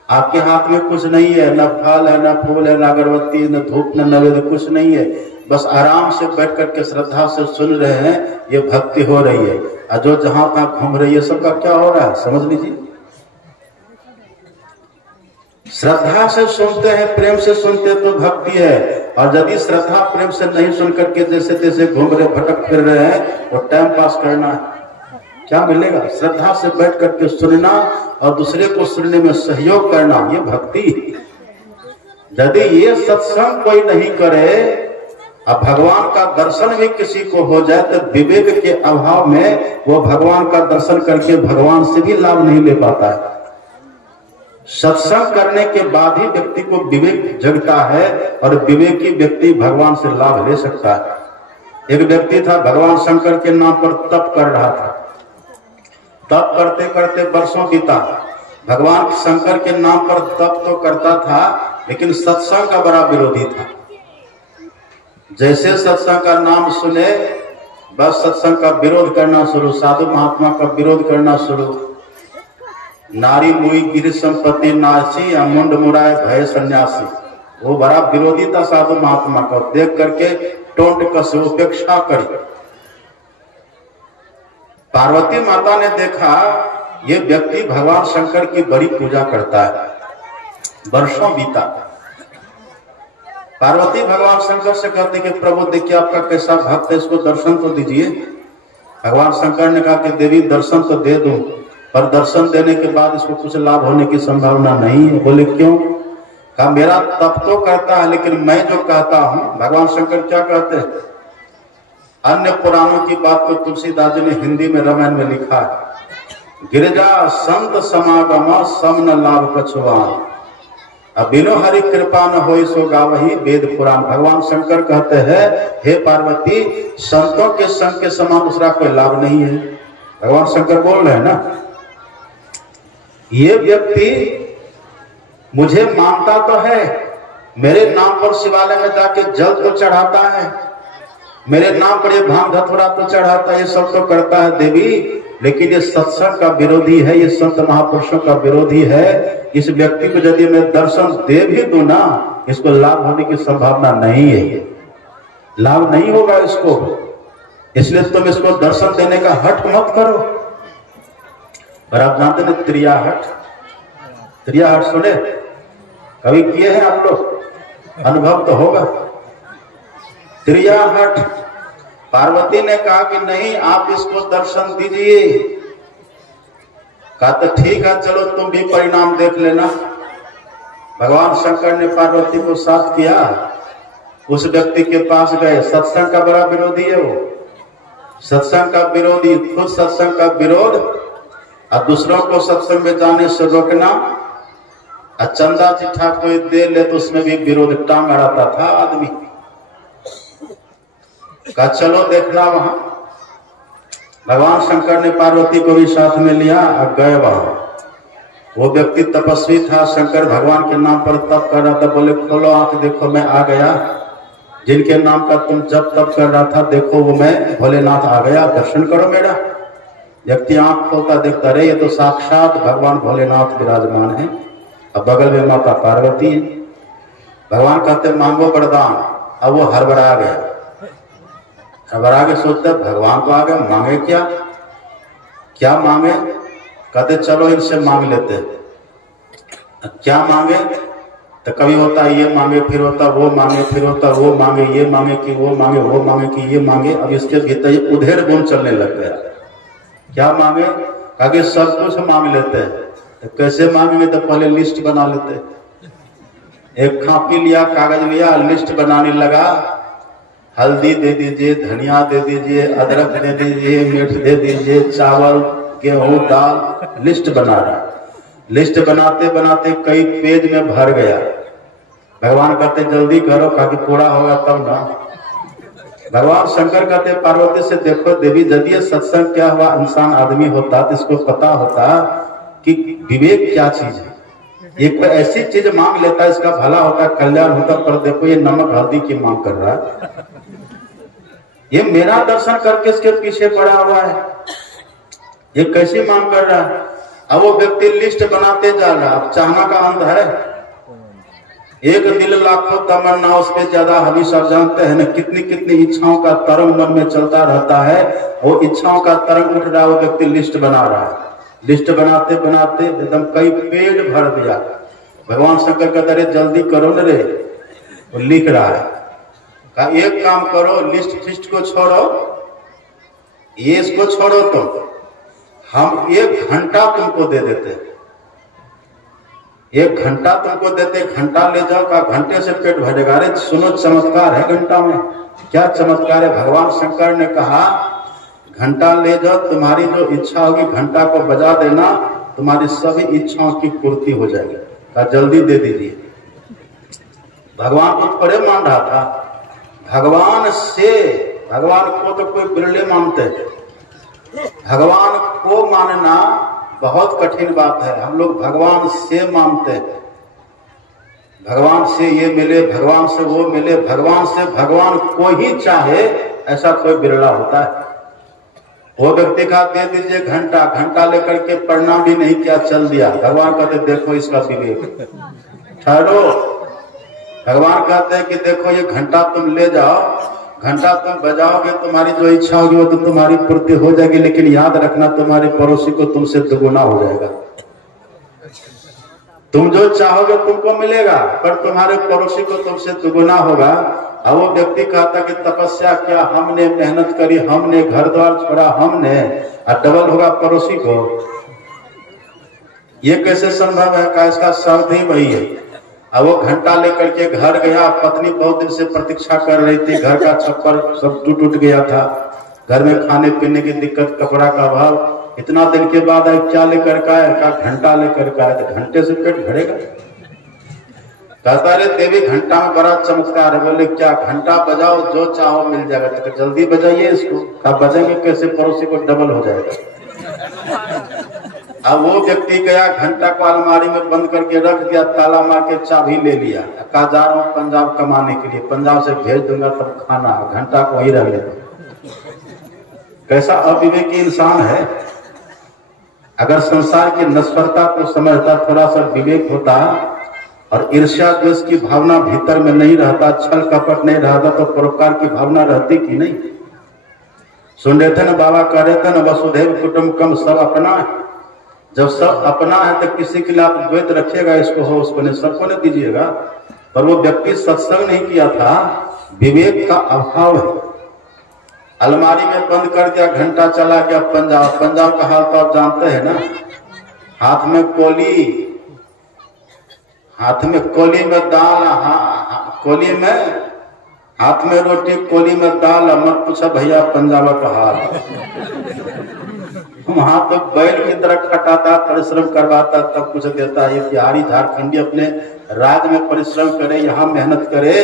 आपके हाथ में कुछ नहीं है, न फल है, न फूल है, न अगरबत्ती, न धूप, न नैवेद्य, कुछ नहीं है। बस आराम से बैठ करके श्रद्धा से सुन रहे हैं, ये भक्ति हो रही है। और जो जहां तहां घूम रही है, सबका क्या हो रहा है समझ लीजिए। श्रद्धा से सुनते हैं, प्रेम से सुनते तो भक्ति है। और यदि श्रद्धा प्रेम से नहीं सुन करके जैसे तैसे घूम रहे, भटक फिर रहे हैं, वो टाइम पास करना है, क्या मिलेगा? श्रद्धा से बैठ करके सुनना और दूसरे को सुनने में सहयोग करना, ये भक्ति। यदि ये सत्संग कोई नहीं करे और भगवान का दर्शन भी किसी को हो जाए तो विवेक के अभाव में वो भगवान का दर्शन करके भगवान से भी लाभ नहीं ले पाता है। सत्संग करने के बाद ही व्यक्ति को विवेक जगता है और विवेकी व्यक्ति भगवान से लाभ ले सकता है। एक व्यक्ति था, भगवान शंकर के नाम पर तप कर रहा था। तप करते करते वर्षों बीता। भगवान शंकर के नाम पर तप तो करता था, लेकिन सत्संग का बड़ा विरोधी था। जैसे सत्संग का नाम सुने बस सत्संग का विरोध करना शुरू, साधु महात्मा का विरोध करना शुरू। नारी मुई गिर संपत्ति नासी या मुंड मुराय भय सन्यासी। वो बड़ा विरोधी था साधु महात्मा का। देख करके टोंट कस उपेक्षा करी। पार्वती माता ने देखा ये व्यक्ति भगवान शंकर की बड़ी पूजा करता है। वर्षों बीता। पार्वती भगवान शंकर से कहती कि प्रभु देखिए आपका कैसा भक्त है, इसको दर्शन तो दीजिए। भगवान शंकर ने कहा कि देवी दर्शन तो दे दूं, पर दर्शन देने के बाद इसको कुछ लाभ होने की संभावना नहीं है। बोले क्यों? कहा मेरा तप तो करता है, लेकिन मैं जो कहता हूं, भगवान शंकर क्या कहते हैं, अन्य पुराणों की बात को तुलसीदास जी ने हिंदी में रामायण में लिखा है। गिरिजा संत समागम सम न लाभ कछुआन, अब बिनो हरि कृपा न हो सो गावही वेद पुराण। भगवान शंकर कहते हैं हे पार्वती, संतों के संग के समान दूसरा कोई लाभ नहीं है। भगवान शंकर बोल रहे हैं ना, ये व्यक्ति मुझे मानता तो है, मेरे नाम पर शिवालय में जाके जल तो चढ़ाता है, मेरे नाम पर ये भांग धतूरा तो चढ़ाता है, ये सब तो करता है देवी, लेकिन ये सत्संग का विरोधी है, ये संत महापुरुषों का विरोधी है। इस व्यक्ति को यदि मैं दर्शन दे भी दूं ना, इसको लाभ होने की संभावना नहीं है, लाभ नहीं होगा इसको। इसलिए तुम इसको दर्शन देने का हट मत करो। और आप जानते हैं त्रियाहट, त्रियाहट सुने कभी किए हैं आप लोग? अनुभव तो होगा। त्रियाहट, पार्वती ने कहा कि नहीं आप इसको दर्शन दीजिए। कहा तो ठीक है, चलो तुम भी परिणाम देख लेना। भगवान शंकर ने पार्वती को साथ किया, उस व्यक्ति के पास गए। सत्संग का बड़ा विरोधी है वो, सत्संग का विरोधी, खुद सत्संग का विरोध और दूसरों को सत्संग में जाने से रोकना। और चंदा चिट्ठा कोई दे ले तो उसमें भी विरोध टांग अड़ाता था आदमी। कहा चलो देखना वहां। भगवान शंकर ने पार्वती को भी साथ में लिया और गए वहां। वो व्यक्ति तपस्वी था, शंकर भगवान के नाम पर तप कर रहा था। बोले खोलो आंख, देखो मैं आ गया। जिनके नाम का तुम जब तप कर रहा था, देखो वो मैं भोलेनाथ आ गया, दर्शन करो मेरा। व्यक्ति आंख खोलता देखता, रहे ये तो साक्षात भगवान भोलेनाथ विराजमान है। अब बगल में माता पार्वती है। भगवान कहते मांगो वरदान। अब वो हड़बड़ा गया, हड़बड़ा के सोचते भगवान तो आ गए, मांगे क्या, क्या मांगे? कहते चलो इनसे मांग लेते। क्या मांगे? तो कभी होता ये मांगे, फिर होता वो मांगे, फिर होता वो मांगे, ये मांगे कि वो मांगे, वो मांगे कि ये मांगे। अब इसके भीतर ये उधेड़ बुन चलने लग गया। क्या मांगे? कहा सब कुछ मांग लेते हैं। तो कैसे मांगेंगे? तो पहले लिस्ट बना लेते। एक कापी लिया, कागज लिया, लिस्ट बनाने लगा। हल्दी दे दीजिए, धनिया दे दीजिए, अदरक दे दीजिए, मिर्च दे दीजिए, चावल, गेहूं, दाल, लिस्ट बना रहा। लिस्ट बनाते बनाते कई पेज में भर गया। भगवान कहते जल्दी करो, ताकि पूरा होगा तब ना। भगवान शंकर कहते पार्वती से देखो देवी, यदि सत्संग क्या हुआ इंसान आदमी होता तो इसको पता होता कि विवेक क्या चीज है। एक बार ऐसी चीज मांग लेता इसका भला होता, कल्याण होता, पर देखो ये नमक हल्दी की मांग कर रहा है। ये मेरा दर्शन करके इसके पीछे पड़ा हुआ है, ये कैसी मांग कर रहा है? अब वो व्यक्ति लिस्ट बनाते जा रहा। अब चाहना का अंत है, एक दिल लाखों तमन्ना, उस पे ज्यादा हम सब जानते हैं ना, कितनी कितनी इच्छाओं का तरंग मन में चलता रहता है। वो इच्छाओं का तरंग उठ रहा है, वो व्यक्ति लिस्ट बना रहा है। लिस्ट बनाते बनाते एकदम कई पेज भर दिया। भगवान शंकर कहते अरे जल्दी करो न रे, वो लिख रहा है। कहा एक काम करो, लिस्ट को छोड़ो, ये इसको छोड़ो, तुम हम 1 घंटा तुमको दे देते, 1 घंटा तुमको देते, घंटा ले जाओ। का घंटे से पेट भरेगा? अरे सुनो चमत्कार है घंटा में। क्या चमत्कार है? भगवान शंकर ने कहा घंटा ले जाओ, तुम्हारी जो इच्छा होगी घंटा को बजा देना, तुम्हारी सभी इच्छाओं की पूर्ति हो जाएगी। कहा जल्दी दे दीजिए। भगवान को थोड़े मान रहा था, भगवान से, भगवान को तो कोई बिरले मानते, भगवान को मानना बहुत कठिन बात है। हम लोग भगवान से मानते हैं, भगवान से ये मिले, भगवान से वो मिले, भगवान से भगवान को ही चाहे, ऐसा कोई बिरला होता है। वो व्यक्ति का दे दीजिए घंटा, घंटा लेकर के प्रणाम भी नहीं किया, चल दिया। भगवान कहते देखो इसका विवेक, ठहरो। भगवान कहते हैं कि देखो ये घंटा तुम ले जाओ, घंटा तुम बजाओगे, तुम्हारी जो इच्छा होगी वो तो तुम्हारी पूर्ति हो जाएगी, लेकिन याद रखना तुम्हारे पड़ोसी को तुमसे दुगुना हो जाएगा। तुम जो चाहोगे तुमको मिलेगा, पर तुम्हारे पड़ोसी को तुमसे दुगुना होगा। अब वो व्यक्ति कहता कि तपस्या क्या, हमने मेहनत करी, हमने घर द्वार छोड़ा, हमने, और डबल होगा पड़ोसी को। ये कैसे संभव है? का इसका शब्द ही वही है। अब वो घंटा लेकर के घर गया, पत्नी बहुत दिन से प्रतीक्षा कर रही थी, घर का छप्पर सब टूट गया था, घर में खाने पीने की दिक्कत, कपड़ा का अभाव। इतना दिन के बाद आए, क्या लेकर का है? का घंटा लेकर का है। तो घंटे से पेट भरेगा? कहता रे देवी घंटा में बड़ा चमत्कार है। बोले क्या? घंटा बजाओ, जो चाहो मिल जाएगा। तो जल्दी बजाइए इसको। कहा बजाएंगे कैसे? पड़ोसी को डबल हो जाएगा। अब वो व्यक्ति गया, घंटा को अलमारी में बंद करके रख दिया, ताला मार के चाबी ले लिया। कहा जा रहा हूँ पंजाब कमाने के लिए, पंजाब से भेज दूंगा तब खाना, घंटा को ही रख लेगा। कैसा अविवेकी इंसान है। अगर संसार की नश्वरता को समझता, थोड़ा सा विवेक होता और ईर्ष्या द्वेष की भावना भीतर में नहीं रहता, छल कपट नहीं रहता, तो परोपकार की भावना रहती कि नहीं। सुन रहे थे ना, बाबा कह रहे थे ना, वसुधैव कुटुंबकम, सब अपना है। जब सब अपना है तो किसी के लिए आप द्वैत रखिएगा, इसको हो उसको नहीं, सबको नहीं दीजिएगा। पर वो व्यक्ति सत्संग नहीं किया था, विवेक का अभाव है। अलमारी में बंद कर दिया, घंटा चला गया पंजाब। पंजाब का हाल तो आप जानते हैं ना, हाथ में कोली में दाल, कोली में हाथ में रोटी, कोली में दाल। मत पूछा भैया पंजाब का हाल। वहां तो बैल की तरह खटाता, परिश्रम करवाता, तब कुछ देता। ये बिहारी झारखंडी अपने राज्य में परिश्रम करे, यहाँ मेहनत करे।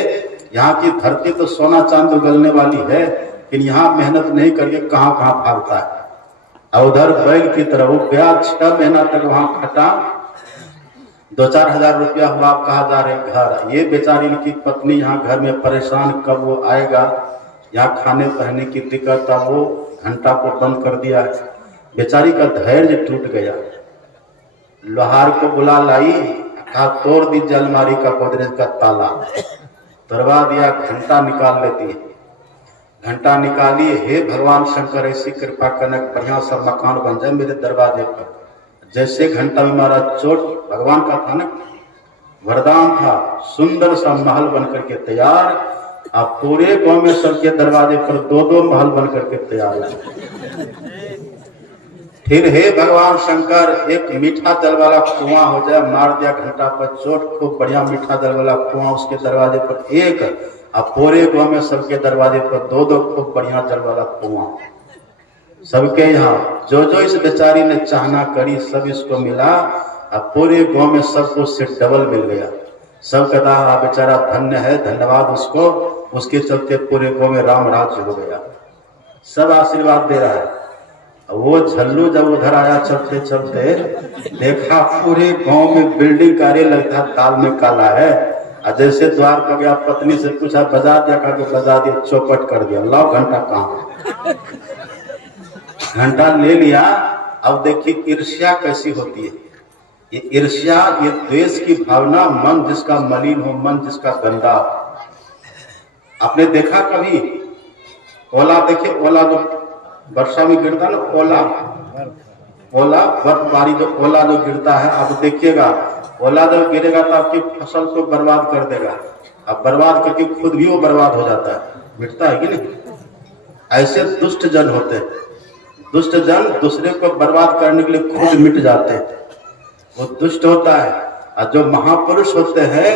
यहाँ की धरती तो सोना चांदी उगलने वाली है, लेकिन यहाँ मेहनत नहीं करके कहाँ कहाँ भागता है। और उधर बैल की तरह वो ब्याज 6 महीना तक वहां खटा, 2-4 हजार रुपया हुआ, आप कहा जा रहे घर। ये बेचारी की पत्नी यहाँ घर में परेशान, कब वो आएगा, यहाँ खाने पहने की दिक्कत। वो घंटा को बंद कर दिया, बेचारी का धैर्य टूट गया। लोहार को बुला लाई, कहा तोड़ दीजिए अलमारी का गोदरेज का ताला। तोड़वा दिया, घंटा निकाल लेती है। घंटा निकाली, हे भगवान शंकर ऐसी कृपा करना बढ़िया सा मकान बन जाए मेरे दरवाजे पर। जैसे घंटा में मारा चोट, भगवान का था ना, वरदान था, सुंदर सा महल बनकर के तैयार। अब पूरे गांव में सबके दरवाजे पर 2-2 महल बनकर के तैयार है। फिर हे भगवान शंकर एक मीठा जल वाला कुआं हो जाए। मार दिया घंटा पर चोट, खूब बढ़िया मीठा जल वाला कुआं उसके दरवाजे पर एक। अब पूरे गांव में सबके दरवाजे पर 2-2 खूब बढ़िया जल वाला कुआं। सबके यहाँ जो जो इस बेचारी ने चाहना करी, सब इसको मिला। अब पूरे गांव में सबको उससे डबल मिल गया। सब कहता बेचारा धन्य है, धन्यवाद उसको, उसके चलते पूरे गांव में राम राज्य हो गया। सब आशीर्वाद दे रहा है। वो झल्लू जब उधर आया चलते चलते, देखा पूरे गांव में बिल्डिंग कार्य लगता, दाल में काला है। और जैसे द्वार पर गया, पत्नी से पूछा बजा दिया, कहा कि बजा दिया, चौपट कर दिया। लाओ घंटा कहाँ। घंटा ले लिया। अब देखिए ईर्ष्या कैसी होती है। ये ईर्ष्या, ये द्वेष की भावना, मन जिसका मलिन हो, मन जिसका गंदा। आपने देखा कभी ओला, देखिए ओला जो वर्षा में गिरता ना, ओला बर्फबारी, जो ओला जो गिरता है, आप देखिएगा ओला जब गिरेगा तो आपकी फसल को बर्बाद कर देगा। अब बर्बाद करके खुद भी वो बर्बाद हो जाता है, मिटता है कि नहीं। ऐसे दुष्ट जन होते हैं। दुष्ट जन दूसरे को बर्बाद करने के लिए खुद मिट जाते हैं, वो दुष्ट होता है। और जो महापुरुष होते हैं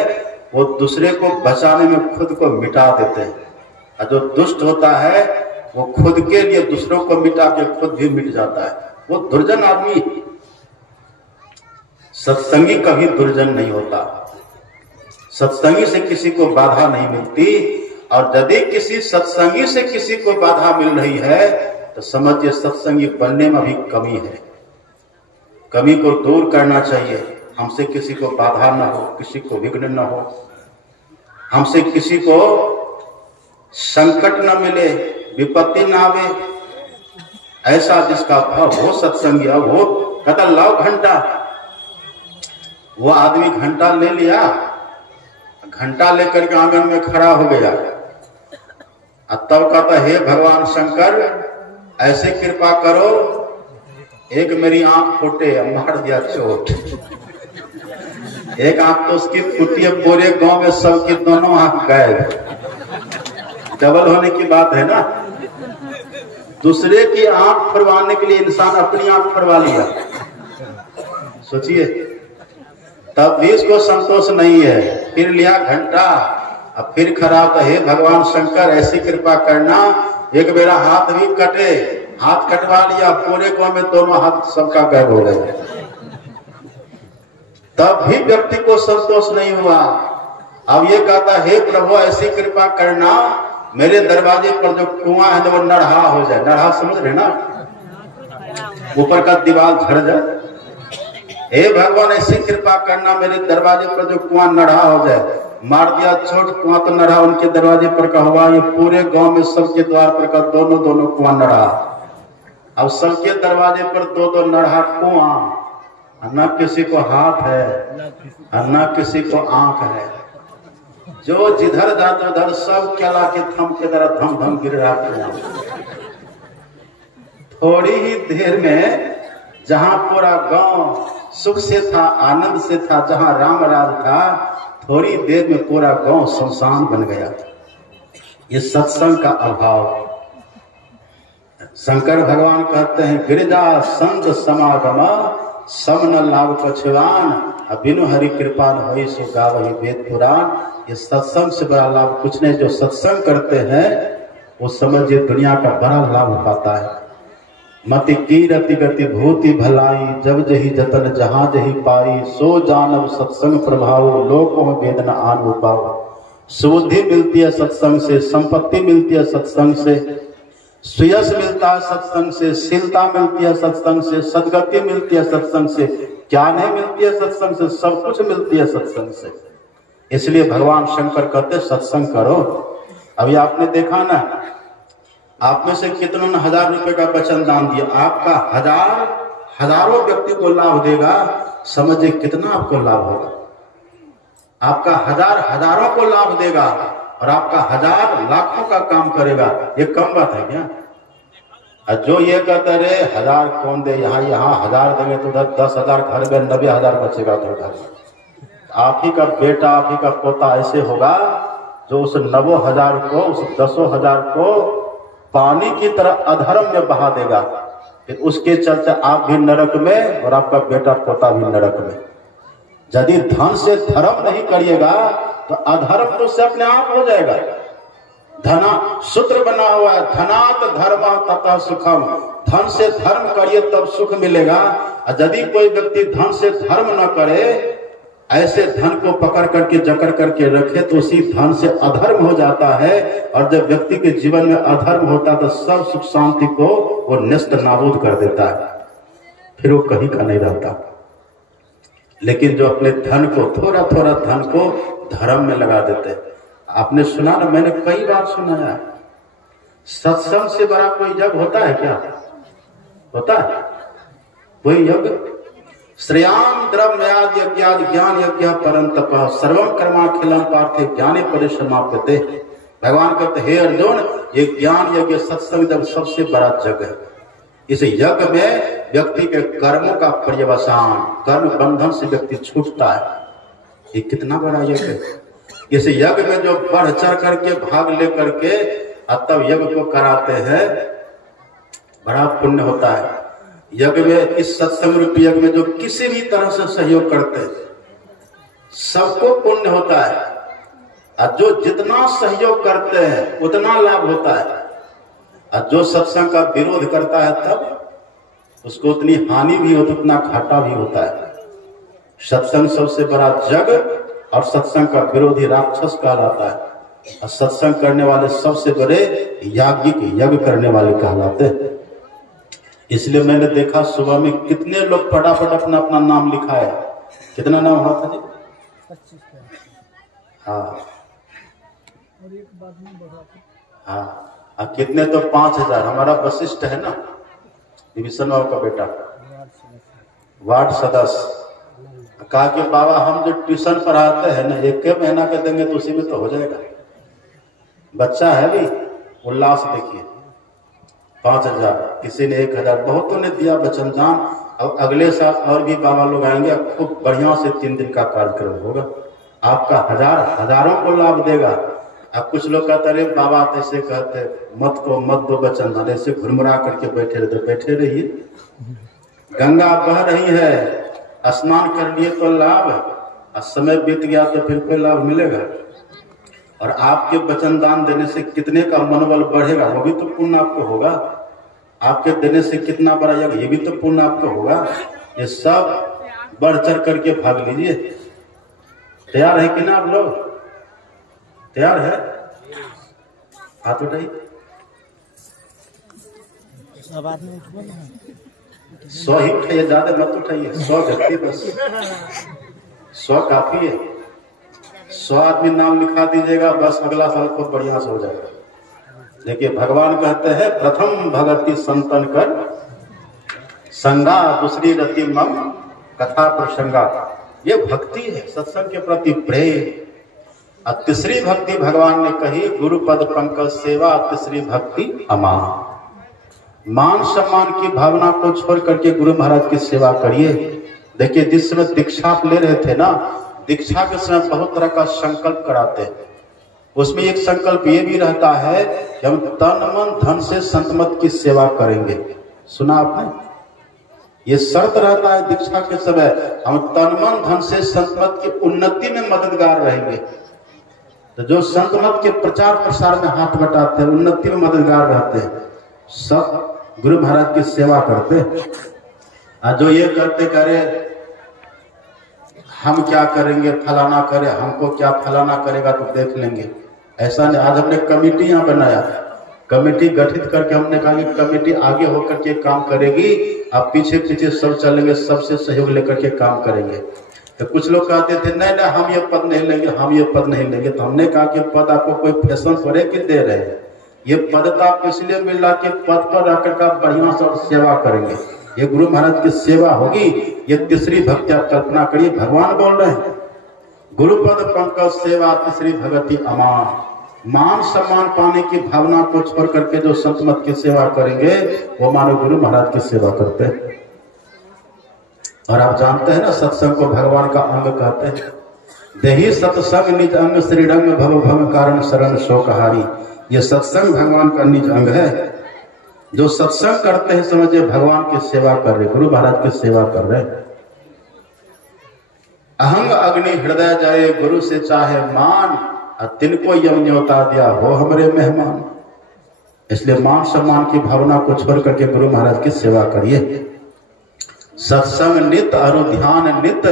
वो दूसरे को बचाने में खुद को मिटा देते हैं। और जो दुष्ट होता है वो खुद के लिए दूसरों को मिटा के खुद भी मिट जाता है, वो दुर्जन आदमी। सत्संगी कभी दुर्जन नहीं होता। सत्संगी से किसी को बाधा नहीं मिलती। और यदि किसी सत्संगी से किसी को बाधा मिल रही है तो समझिए सत्संगी बनने में भी कमी है। कमी को दूर करना चाहिए। हमसे किसी को बाधा न हो, किसी को विघ्न न हो, हमसे किसी को संकट न मिले, विपत्ति न आवे। ऐसा जिसका भाव हो सत्संगी, वो कहता लाओ घंटा। वो आदमी घंटा ले लिया, घंटा लेकर के आंगन में खड़ा हो गया। तब कहता हे भगवान शंकर ऐसे कृपा करो, एक मेरी आंख फूटे, मार दिया चोट। एक आंख तो उसकी फूटी है, पूरे गांव में सबकी दोनों आंख गायब। डबल होने की बात है ना। दूसरे की आंख फुरवाने के लिए इंसान अपनी आंख फुरवा लिया, सोचिए। तब भी इसको संतोष नहीं है, फिर लिया घंटा। अब फिर खराब तो हे भगवान शंकर ऐसी कृपा करना एक मेरा हाथ भी कटे। हाथ कटवा लिया, पूरे गांव में दोनों हाथ सबका गायब हो गए। तब भी व्यक्ति को संतोष नहीं हुआ। अब ये कहता हे प्रभु ऐसी कृपा करना मेरे दरवाजे पर जो कुआं है वो नढ़ा हो जाए। नढ़ा समझ रहे ना, ऊपर का दीवार झड़ जाए। हे भगवान ऐसी कृपा करना मेरे दरवाजे पर जो कुआं नढ़ा हो जाए। मार दिया चोट, कुआं तो नढ़ा उनके दरवाजे पर का हुआ। ये पूरे गांव में सबके द्वार पर का दोनों कुआं नढ़ा। अब सबके दरवाजे पर दो दो नरहा कुआं, न किसी को हाथ है न किसी को आंख है। जो जिधर जाता उधर सब केला के थम के तरह धम धम गिर रहा है। थोड़ी ही देर में जहां पूरा गांव सुख से था, आनंद से था, जहां राम राज था, थोड़ी देर में पूरा गांव शमशान बन गया। ये सत्संग का अभाव। शंकर भगवान कहते हैं गिरिजा संत समागम सम न लाभ कछुआन, बिनु हरि कृपा न होई सो गावहि वेद पुराण। ये सत्संग से बड़ा लाभ कुछ नहीं। जो सत्संग करते हैं वो समझिए दुनिया का बड़ा लाभ पाता है। मति कीरति गति भूति भलाई, जब जही जतन जहां जही पाई, सो जानब सत्संग प्रभाव, लोकों में वेदना आन उपाव। सुबुद्धि मिलती है सत्संग से, संपत्ति मिलती है सत्संग से, सुयश मिलता है सत्संग से, शीलता मिलती है सत्संग से, सदगति मिलती है सत्संग से, ज्ञान मिलती है सत्संग से, सब कुछ मिलती है सत्संग से। इसलिए भगवान शंकर कहते सत्संग करो। अभी आपने देखा ना, आप में से कितनों ने 1000 रुपए का वचन दान दिया, आपका हजारों व्यक्ति को लाभ देगा। समझिए कितना आपको लाभ होगा। आपका हजारों को लाभ देगा और आपका 1000 लाखों का काम करेगा। ये कम बात है क्या? और जो ये कहते रहे 1000 कौन दे, यहाँ 1000 देंगे तो उधर 10,000 घर में 90,000 बचेगा उधर घर में। आप ही का बेटा, आप ही का पोता ऐसे होगा जो उस 90,000 को, उस 10,000 को पानी की तरह अधर्म में बहा देगा। फिर उसके चलते आप भी नरक में और आपका बेटा पोता भी नरक में। यदि धन से धर्म नहीं करिएगा तो अधर्म तो से अपने आप हो जाएगा। धना सूत्र बना हुआ है, धनात धर्म तथा सुखम। धन से धर्म करिए तब सुख मिलेगा। और यदि कोई व्यक्ति धन से धर्म न करे, ऐसे धन को पकड़ करके जकड़ करके रखे, तो उसी धन से अधर्म हो जाता है। और जब व्यक्ति के जीवन में अधर्म होता है तो सब सुख शांति को वो नष्ट नाबूद कर देता है, फिर वो कहीं का नहीं रहता। लेकिन जो अपने धन को, थोड़ा थोड़ा धन को धर्म में लगा देते हैं। आपने सुना ना, मैंने कई बार सुना है, सत्संग से बड़ा कोई यज्ञ होता है क्या? होता है कोई यज्ञ? श्रेयाम द्रव्याद यज्ञाद ज्ञान यज्ञ परंतप सर्वम कर्माखिलम पार्थे ज्ञाने परिसमाप्यते। भगवान कहते हे अर्जुन, ये ज्ञान यज्ञ सत्संग जब सबसे बड़ा यज्ञ है। इस यज्ञ में व्यक्ति के कर्मों का पर्यवसान, कर्म बंधन से व्यक्ति छूटता है। ये कितना बड़ा यज्ञ है। इस यज्ञ में जो बढ़ चढ़ करके भाग ले करके तब यज्ञ को कराते हैं, बड़ा पुण्य होता है। यज्ञ में, इस सत्संग रूपी यज्ञ में जो किसी भी तरह से सहयोग करते हैं सबको पुण्य होता है। और जो जितना सहयोग करते हैं उतना लाभ होता है। और जो सत्संग का विरोध करता है तब उसको उतनी हानि भी होती, उतना घाटा भी होता है। सत्संग सबसे बड़ा जग और सत्संग का विरोधी राक्षस कहलाता है। और सत्संग करने वाले सबसे बड़े याज्ञिक, यज्ञ करने वाले कहलाते हैं। इसलिए मैंने देखा सुबह में कितने लोग फटाफट अपना अपना नाम लिखा है। कितना नाम हुआ था जी? 25। हाँ हाँ। और कितने तो 5000। हमारा वशिष्ठ है ना, डिविशन बाबू का बेटा, वार्ड सदस्य, कहा कि बाबा हम जो ट्यूशन पढ़ाते हैं ना, 1 महीना का देंगे तो उसी में तो हो जाएगा। बच्चा है भी, उल्लास देखिए। 5000, किसी ने 1000, बहुतों ने दिया वचन दान। अब अगले साल और भी बाबा लोग आएंगे, खूब बढ़िया से 3 दिन का कार्यक्रम होगा। आपका हजारों को लाभ देगा। अब कुछ लोग कहते रहे बाबा ऐसे कहते, मत दो वचन दान, ऐसे घुरमुरा करके बैठे रहिए। गंगा बह रही है, स्नान कर लिए तो लाभ, और समय बीत गया तो फिर कोई लाभ मिलेगा? और आपके वचन दान देने से कितने का मनोबल बढ़ेगा, वो भी तो पुण्य आपको होगा। आपके देने से कितना बड़ा यज्ञ, ये भी तो पुण्य आपको होगा। ये सब बढ़ चढ़ करके भाग लीजिए। तैयार है कि ना आप लोग? तैयार है? हाथ उठाइए। 100 ही उठाइए, ज्यादा मत उठाइए। 100 व्यक्ति बस, 100 काफी है। 100 आदमी नाम लिखा दीजिएगा, बस अगला साल खूब बढ़िया से हो जाएगा। देखिए भगवान कहते हैं प्रथम भगति संतन कर संगा दूसरी रति मम कथा प्रसंगा, ये भक्ति है, सत्संग के प्रति प्रेम। और तीसरी भक्ति भगवान ने कही गुरु पद पंकज सेवा, तीसरी भक्ति अमान। मान सम्मान की भावना को छोड़ करके गुरु महाराज की सेवा करिए। देखिए जिस समय दीक्षा आप ले रहे थे ना, दीक्षा के समय बहुत तरह का संकल्प कराते हैं। उसमें एक संकल्प ये भी रहता है कि हम तन मन धन से संत मत की सेवा करेंगे। सुना आपने? ये शर्त रहता है दीक्षा के समय, हम तन मन धन से संत मत की उन्नति में मददगार रहेंगे। तो जो संत मत के प्रचार प्रसार में हाथ बटाते हैं, उन्नति में मददगार रहते हैं, सब गुरु महाराज की सेवा करते। और जो ये करते करे हम क्या करेंगे, फलाना करे, हमको क्या फलाना करेगा तो देख लेंगे, ऐसा नहीं। आज हमने कमेटी यहाँ बनाया, कमेटी गठित करके हमने कहा कि कमेटी आगे होकर के काम करेगी, अब पीछे पीछे सब चलेंगे, सबसे सहयोग लेकर के काम करेंगे। तो कुछ लोग कहते थे नहीं नहीं हम ये पद नहीं लेंगे, हम ये पद नहीं लेंगे। तो हमने कहा कि पद आपको कोई फैशन थोड़े कि दे रहे हैं, ये पद तो आपको इसलिए मिल रहा कि पद पर आकर का बढ़िया से सेवा करेंगे, ये गुरु महाराज की सेवा होगी। ये तीसरी भक्ति आप कल्पना करिए, भगवान बोल रहे हैं गुरुपद पंकज सेवा तीसरी भगति अमान। मान सम्मान पाने की भावना को छोड़ करके जो संत मत की सेवा करेंगे वो मानो गुरु महाराज की सेवा करते हैं। और आप जानते हैं ना सत्संग को भगवान का अंग कहते हैं। देही सत्संग निज अंग श्रीरंग भव भव कारण शरण शोकहारी। ये सत्संग भगवान का निज अंग है। जो सत्संग करते हैं समझिए भगवान की सेवा कर रहे, गुरु महाराज की सेवा कर रहे। अहंग अग्नि हृदय जाए गुरु से चाहे मान, तिनको यम न्योता दिया हो हमारे मेहमान। इसलिए मान सम्मान की भावना को छोड़ करके गुरु महाराज की सेवा करिए। सत्संग नित और ध्यान नित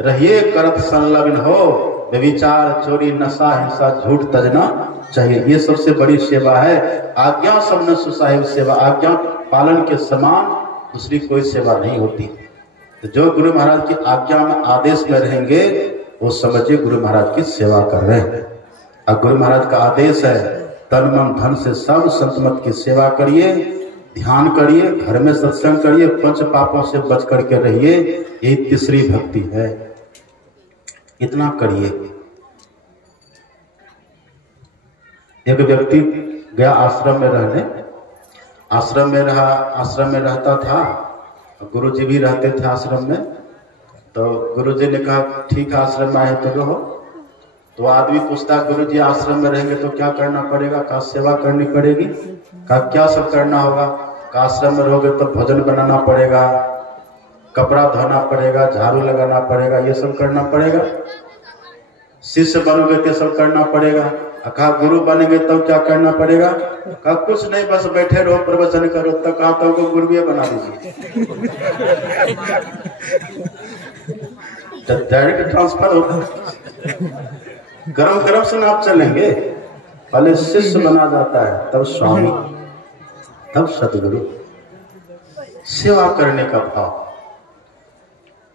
रहिए करत संलग्न हो। व्यभिचार चोरी नशा हिंसा झूठ तजना चाहिए, ये सबसे बड़ी सेवा है। आज्ञा सबने सुसाहिब सेवा, आज्ञा पालन के समान दूसरी कोई सेवा नहीं होती। तो जो गुरु महाराज की आज्ञा में आदेश में रहेंगे वो समझिए गुरु महाराज की सेवा कर रहे हैं। और गुरु महाराज का आदेश है तन मन धन से सब संत मत की सेवा करिए, ध्यान करिए, घर में सत्संग करिए, पंच पापों से बच करके रहिए। यही तीसरी भक्ति है, इतना करिए। एक व्यक्ति गया आश्रम में रहने, आश्रम में रहता था, गुरुजी भी रहते थे आश्रम में। तो गुरुजी ने कहा ठीक है आश्रम में आए तो रहो। तो आदमी पूछता गुरुजी आश्रम में रहेंगे तो क्या करना पड़ेगा? का सेवा करनी पड़ेगी। का क्या सब करना होगा? का आश्रम में रहोगे तो भोजन बनाना पड़ेगा, कपड़ा धोना पड़ेगा, झाड़ू लगाना पड़ेगा, ये सब करना पड़ेगा। शिष्य बनोगे तो सब करना पड़ेगा। कहा गुरु बनेंगे तब क्या करना पड़ेगा? कहा कुछ नहीं बस बैठे रहो प्रवचन करो। तब कहा तो को गुरु बना दीजिए। डायरेक्ट ट्रांसफर होता। गरम गरम से आप चलेंगे, पहले शिष्य बना जाता है, तब स्वामी, तब सतगुरु। सेवा करने का भाव।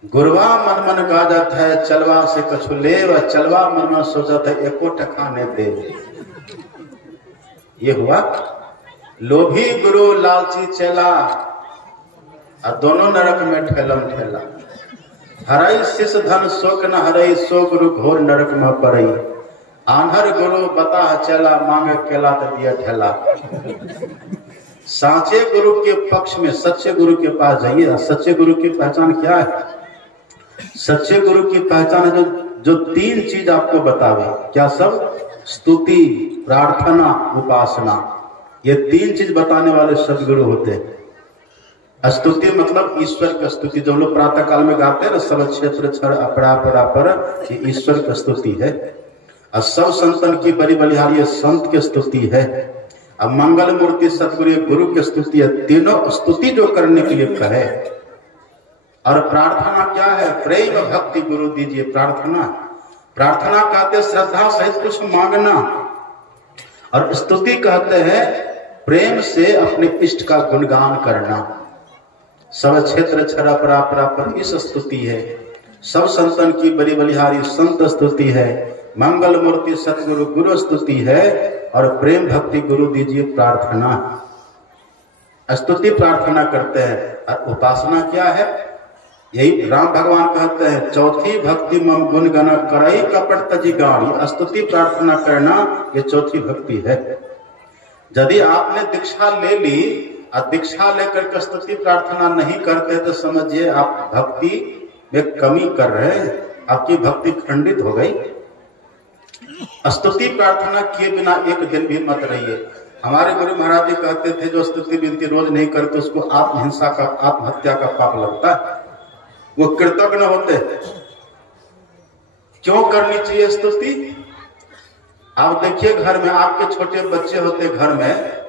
गुरवा मन मन गाजत है चलवा से कछु लेव, चलवा मन मन सोचत है एको टका ने दे। ये हुआ लोभी गुरु लालची चेला, और दोनों नरक में ठेलम ठेला। हरई शिष धन शोक न हरई, सो गुरु घोर नरक में पड़ई। आन्हर गुरु बता चला, मांगे केला तो दिया ठेला। साचे गुरु के पक्ष में सच्चे गुरु के पास जाइए। सच्चे गुरु की पहचान क्या है? सच्चे गुरु की पहचान है जो तीन चीज आपको बतावे। क्या सब? स्तुति, प्रार्थना, उपासना। ये तीन चीज बताने वाले सदगुरु होते हैं। स्तुति मतलब ईश्वर की स्तुति, जो लोग प्रातः काल में गाते हैं ना, सब क्षेत्र क्षर अपरा परापर, ये ईश्वर की स्तुति है। और सब संतन की बड़ी बलिहारी संत की स्तुति है। अब मंगल मूर्ति सतगुरु गुरु की स्तुति है। तीनों स्तुति जो करने के लिए कहे। और प्रार्थना क्या है? प्रेम भक्ति गुरु दीजिए। प्रार्थना, प्रार्थना कहते श्रद्धा सहित कुछ मांगना, और स्तुति कहते हैं प्रेम से अपने इष्ट का गुणगान करना। सब क्षेत्र छरा परापर इस स्तुति है। सब संतन की बड़ी बलिहारी संत स्तुति है। मंगल मूर्ति सतगुरु गुरु स्तुति है। और प्रेम भक्ति गुरु दीजिए प्रार्थना। स्तुति प्रार्थना करते हैं। और उपासना क्या है? यही राम भगवान कहते हैं, चौथी भक्ति मम गुण गना करई कपट तजी गान। स्तुति प्रार्थना करना ये चौथी भक्ति है। यदि आपने दीक्षा ले ली और दीक्षा लेकर के स्तुति प्रार्थना नहीं करते तो समझिए आप भक्ति में कमी कर रहे हैं, आपकी भक्ति खंडित हो गई। स्तुति प्रार्थना किए बिना एक दिन भी मत रहिए। हमारे गुरु महाराज जी कहते थे, जो स्तुति विनती रोज नहीं करते उसको आत्महिंसा का, आत्महत्या का पाप लगता है, वो कृतज्ञ होते। क्यों करनी चाहिए स्तुति? आप देखिए घर में आपके छोटे बच्चे होते, घर में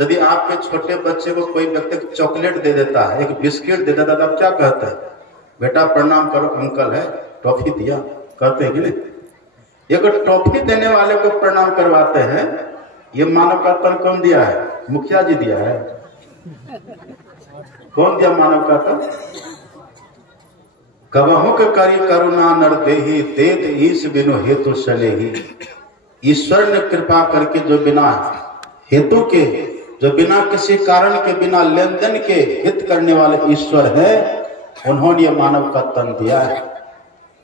यदि आपके छोटे बच्चे को कोई व्यक्ति चॉकलेट दे देता है, एक बिस्किट दे देता है, तब क्या कहते हैं? बेटा प्रणाम करो, अंकल है, टॉफी दिया, कहते हैं कि नहीं? एक टॉफी देने वाले को प्रणाम करवाते हैं, ये मानव का तन कौन दिया है? मुखिया जी दिया है। कौन दिया मानव का तन? कबहु के करी करुणा नर देहि, देत ईश बिनु हेतु सनेहि। ईश्वर ने कृपा करके जो बिना हेतु के, जो बिना किसी कारण के, बिना लेन देन के हित करने वाले ईश्वर है, उन्होंने मानव का तन दिया है।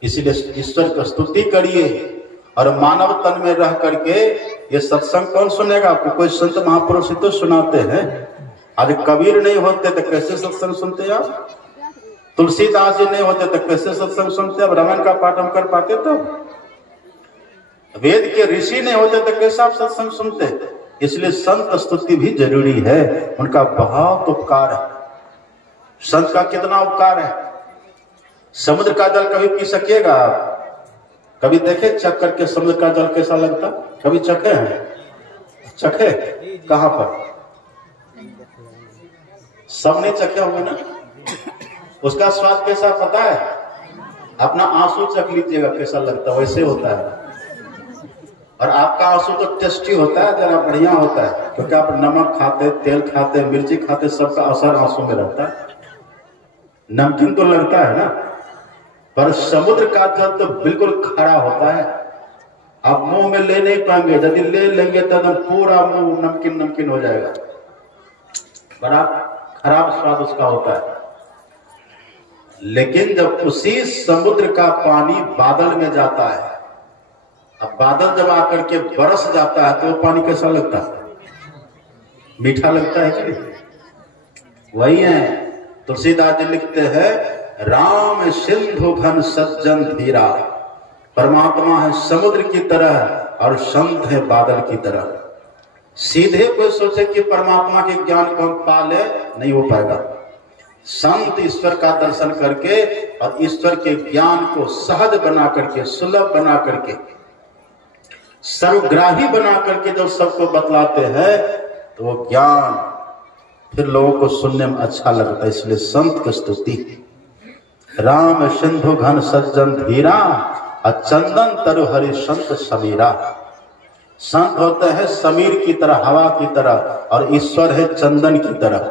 इसलिए ईश्वर की स्तुति करिए। और मानव तन में रह करके ये सत्संग कौन सुनेगा? आपको कोई संत महापुरुष तो सुनाते हैं। आज कबीर नहीं होते तो कैसे सत्संग सुनते आप? तुलसीदास जी नहीं होते तो कैसे सत्संग सुनते? अब रामायण का पाठ हम कर पाते? तो वेद के ऋषि नहीं होते तो कैसे आप सत्संग सुनते? इसलिए संत स्तुति भी जरूरी है। उनका बहुत उपकार है। संत का कितना उपकार है। समुद्र का जल कभी पी सकिएगा आप? कभी देखे चख करके समुद्र का जल कैसा लगता? कभी चखे हैं? चखे कहां पर? सब नहीं चखे होंगे ना। उसका स्वाद कैसा पता है? अपना आंसू चख लीजिएगा कैसा लगता है, वैसे होता है। और आपका आंसू तो टेस्टी होता है, जरा बढ़िया होता है, क्योंकि आप नमक खाते, तेल खाते, मिर्ची खाते, सबका असर आंसू में रहता है। नमकीन तो लगता है ना, पर समुद्र का जल तो बिल्कुल खरा होता है। आप मुंह में ले नहीं पाएंगे, यदि ले लेंगे तो पूरा मुंह नमकीन नमकीन हो जाएगा। बड़ा खराब स्वाद उसका होता है। लेकिन जब उसी समुद्र का पानी बादल में जाता है, अब बादल जब आकर के बरस जाता है तो वो पानी कैसा लगता है? मीठा लगता है कि नहीं? वही है तुलसीदास जी लिखते हैं, राम सिंधु घन सज्जन धीरा। परमात्मा है समुद्र की तरह और संत है बादल की तरह। सीधे कोई सोचे कि परमात्मा के ज्ञान को हम पा ले, नहीं हो पाएगा। संत ईश्वर का दर्शन करके और ईश्वर के ज्ञान को सहज बना करके, सुलभ बना करके, सर्वग्राही बना करके जब सबको बतलाते हैं तो वो ज्ञान फिर लोगों को सुनने में अच्छा लगता है। इसलिए संत की स्तुति। राम सिंधु घन सज्जन धीरा, चंदन तरु हरि संत समीरा। संत होते हैं समीर की तरह, हवा की तरह, और ईश्वर है चंदन की तरह।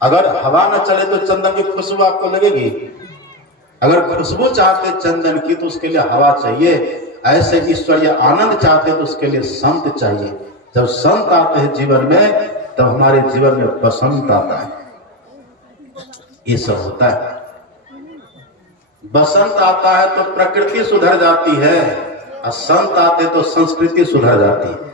अगर हवा न चले तो चंदन की खुशबू आपको लगेगी? अगर खुशबू चाहते चंदन की तो उसके लिए हवा चाहिए। ऐसे ईश्वरीय आनंद चाहते तो उसके लिए संत चाहिए। जब संत आते हैं जीवन में तब हमारे जीवन में बसंत आता है। ये सब होता है। बसंत आता है तो प्रकृति सुधर जाती है, और संत आते तो संस्कृति सुधर जाती है।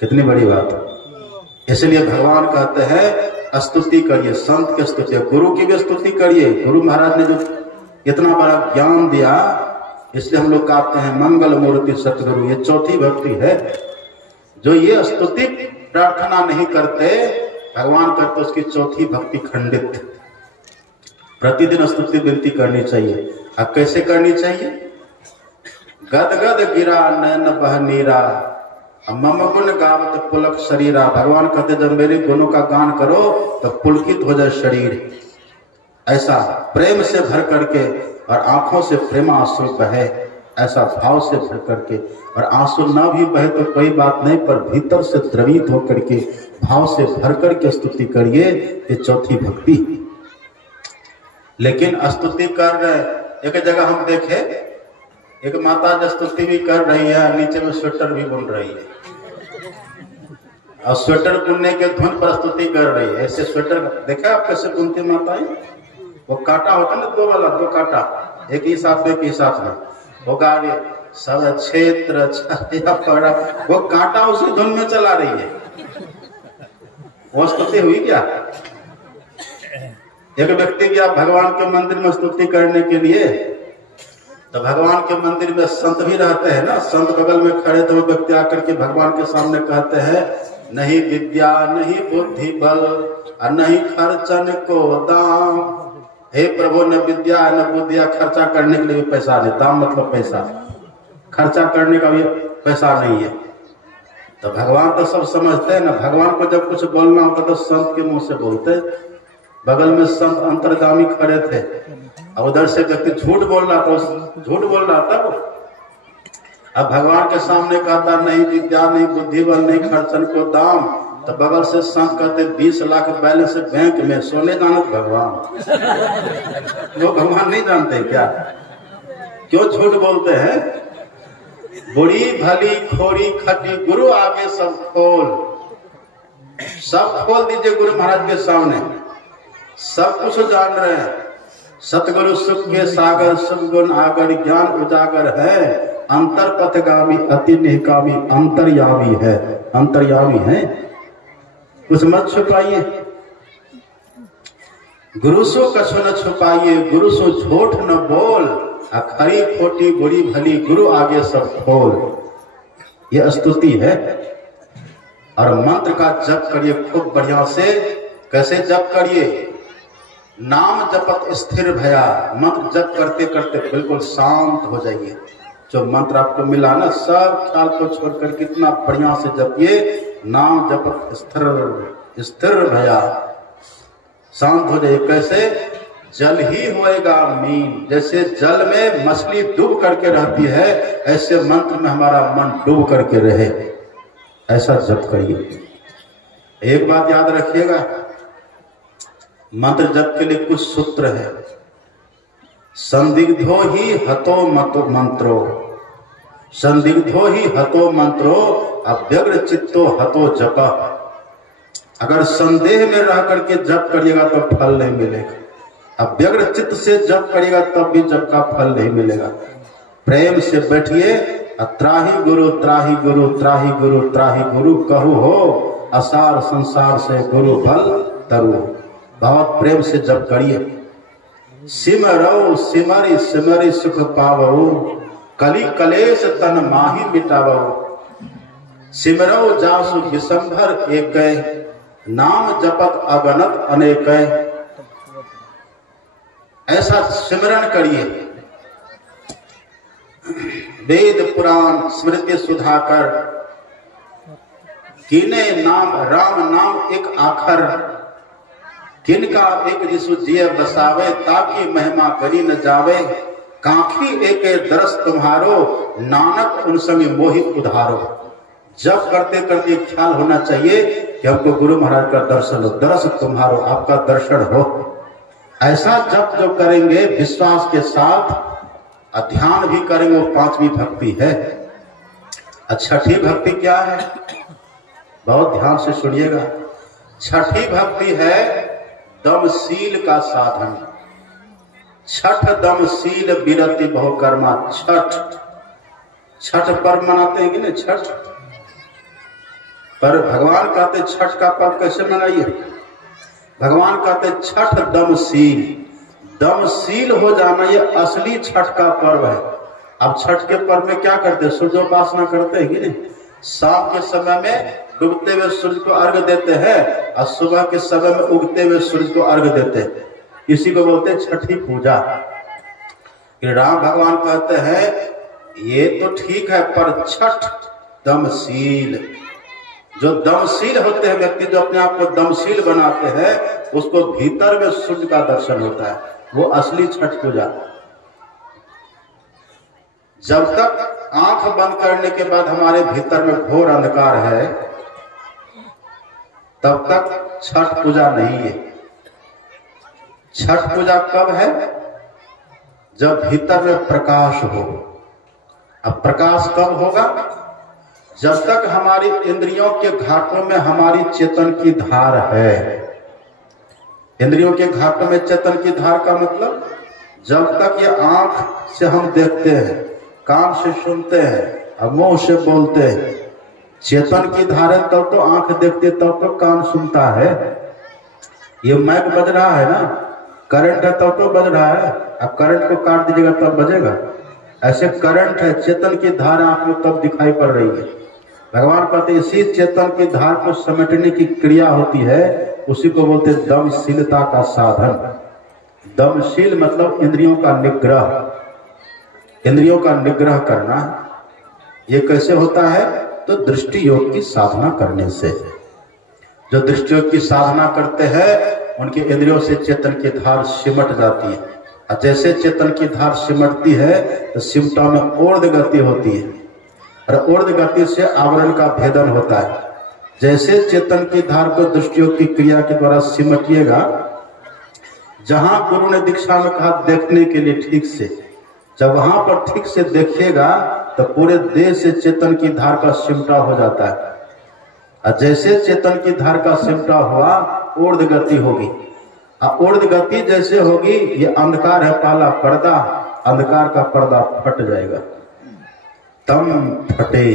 कितनी बड़ी बात है। इसलिए भगवान कहते हैं स्तुति करिए, संत की स्तुति, गुरु की भी स्तुति करिए। गुरु महाराज ने जो इतना बड़ा ज्ञान दिया, इसलिए हम लोग कहते हैं मंगल मूर्ति सतगुरु। ये चौथी भक्ति है। जो ये स्तुति प्रार्थना नहीं करते, भगवान करते, उसकी चौथी भक्ति खंडित। प्रतिदिन स्तुति विनती करनी चाहिए। अब कैसे करनी चाहिए? गद गद गिरा नैन बह नीरा, मम गुण गावत पुलक शरीरा। भगवान कहते जब मेरे गुणों का गान करो तो पुलकित हो जाए शरीर। ऐसा प्रेम से भर करके, और आंखों से प्रेम आंसू बहे, ऐसा भाव से भर करके। और आंसू ना भी बहे तो कोई बात नहीं, पर भीतर से द्रवित होकर के भाव से भर करके स्तुति करिए। ये चौथी भक्ति। लेकिन स्तुति कर रहे, एक जगह हम देखे एक माता स्तुति भी कर रही है, नीचे में स्वेटर भी बुन रही है। और स्वेटर बुनने के धुन प्रस्तुति कर रही है। ऐसे स्वेटर देखा आप कैसे बुनती माताएं? वो कांटा होता है ना, दो वाला, दो कांटा, एक ही साथ में, एक ही साथ में, वो गाड़ी सब क्षेत्र पड़ा, वो कांटा उसी धुन में चला रही है। वो स्तुति हुई क्या? एक व्यक्ति गया भगवान के मंदिर में स्तुति करने के लिए, तो भगवान के मंदिर में संत भी रहते हैं ना, संत बगल में खड़े, तो वो व्यक्ति आकर के भगवान के सामने कहते हैं, नहीं विद्या नहीं बुद्धि बल और नहीं खर्चन को दाम। हे प्रभु, न विद्या न बुद्धिया, खर्चा करने के लिए भी पैसा नहीं, दाम मतलब पैसा, खर्चा करने का भी पैसा नहीं है। तो भगवान तो सब समझते हैं ना, भगवान को जब कुछ बोलना होता तो संत के मुंह से बोलते। बगल में संत अंतर्गामी खड़े थे, अब उधर से व्यक्ति झूठ बोल रहा था, झूठ बोल रहा था वो। अब भगवान के सामने कहता नहीं विद्या नहीं बुद्धि बल नहीं खर्चन को दाम, तो बगल से संत कहते 20 लाख बैलेंस बैंक में, सोने जानत भगवान। वो भगवान नहीं जानते क्या? क्यों झूठ बोलते हैं? बुरी भली खोरी खटी गुरु आगे सब खोल, सब खोल दीजिए गुरु महाराज के सामने, सब कुछ जान रहे हैं। सतगुरु सुख के सागर सुख गुण आगर ज्ञान उजागर है, अंतर पथगामी अति निहकामी अंतर्यामी है, अंतर्यामी है, कुछ मत छुपाइए। गुरु सो कछु न छुपाइए, गुरु सो झूठ न बोल, खरी खोटी बुरी भली गुरु आगे सब खोल। यह स्तुति है। और मंत्र का जप करिए खूब बढ़िया से। कैसे जप करिए? नाम जपत स्थिर भया, मंत्र जप करते करते बिल्कुल शांत हो जाइए। जो मंत्र आपको मिला ना, सब ख्याल को छोड़कर कितना बढ़िया से जपिए। नाम जपत स्थिर स्थिर भया, शांत हो जाइए। कैसे? जल ही होएगा मीन, जैसे जल में मछली डूब करके रहती है, ऐसे मंत्र में हमारा मन डूब करके रहे, ऐसा जप करिए। एक बात याद रखिएगा, मंत्र जप के लिए कुछ सूत्र है। संदिग्धो ही हतो मतो मंत्रो, संदिग्धो ही हतो मंत्रो, अव्यग्र चित्तो हतो जप। अगर संदेह में रह करके जप करिएगा तो फल नहीं मिलेगा, अव्यग्र चित्त से जप करिएगा तब भी जप का फल नहीं मिलेगा। प्रेम से बैठिए, त्राही गुरु त्राही गुरु त्राही गुरु त्राही गुरु कहू हो, असार संसार से गुरु फल तरु। बहुत प्रेम से जप करिए। सिमरौ सिमरि सिमरि सुख पावो, कली कलेश तन माही मिटावो। सिमरौ जासु विसंभर एक, नाम जपत अगणत अनेक। ऐसा सिमरन करिए। वेद पुराण स्मृति सुधाकर, किने नाम राम नाम एक आखर, किनका एक रिसु जिय बसावे, ताकि महिमा करी न जावे। काखी एक दरस तुम्हारो, नानक उन संग मोहित उधारो। जब करते करते ख्याल होना चाहिए कि हमको गुरु महाराज का दर्शन हो, दरस तुम्हारो, आपका दर्शन हो। ऐसा जप जो करेंगे विश्वास के साथ, ध्यान भी करेंगे, वो 5वीं भक्ति है। छठी भक्ति क्या है? बहुत ध्यान से सुनिएगा। छठी भक्ति है दमशील का साधन। छठ दमशील विरति बहुकर्मा। छठ, छठ पर्व मनाते हैं कि नहीं? छठ पर भगवान कहते छठ का पर्व कैसे मनाइए? भगवान कहते छठ दमशील, दमशील हो जाना ये असली छठ का पर्व है। अब छठ के पर्व में क्या करते हैं? सूर्योपासना करते हैं कि नहीं? शाम के समय में डूबते हुए सूर्य को अर्घ देते हैं और सुबह के समय में उगते हुए सूर्य को अर्घ देते हैं। इसी को बोलते हैं छठी पूजा। राम भगवान कहते हैं ये तो ठीक है, पर छठ दमशील, जो दमशील होते हैं व्यक्ति, जो अपने आप को दमशील बनाते हैं, उसको भीतर में सूर्य का दर्शन होता है, वो असली छठ पूजा। जब तक आंख बंद करने के बाद हमारे भीतर में घोर अंधकार है, तब तक छठ पूजा नहीं है। छठ पूजा कब है? जब भीतर में प्रकाश हो। अब प्रकाश कब होगा? जब तक हमारी इंद्रियों के घाटों में हमारी चेतन की धार है, इंद्रियों के घाटों में चेतन की धार का मतलब, जब तक ये आंख से हम देखते हैं, कान से सुनते हैं और मुंह से बोलते हैं, चेतन की धार है तब तो आंख देखते, तब तो कान सुनता है। ये माइक बज रहा है ना, करंट है तब तो बज रहा है, अब करंट को काट दीजिएगा तब बजेगा। ऐसे करंट है, चेतन की धार आंख में तब दिखाई पड़ रही है। भगवान कहते इसी चेतन की धार को समेटने की क्रिया होती है, उसी को बोलते हैं दमशीलता का साधन। दमशील मतलब इंद्रियों का निग्रह, इंद्रियों का निग्रह करना। ये कैसे होता है? तो दृष्टि योग की साधना करने से। जो दृष्टि योग की साधना करते हैं उनके इंद्रियों से चेतन की धार सिमट जाती है, और जैसे चेतन की धार सिमटती है तो सिमटा में ऊर्ध्व गति होती है, और ऊर्ध्व गति से आवरण का भेदन होता है। जैसे चेतन की धार को दृष्टि योग की क्रिया के द्वारा सिमटिएगा, जहां गुरु ने दीक्षा में कहा देखने के लिए ठीक से, जब वहां पर ठीक से देखिएगा तो पूरे देह से चेतन की धार का सिमटा हो जाता है। और जैसे चेतन की धार का सिमटा हुआ, ऊर्ध्व गति होगी, और ऊर्ध्व गति जैसे होगी, ये अंधकार है पहला पर्दा, अंधकार का पर्दा फट जाएगा। तम फटे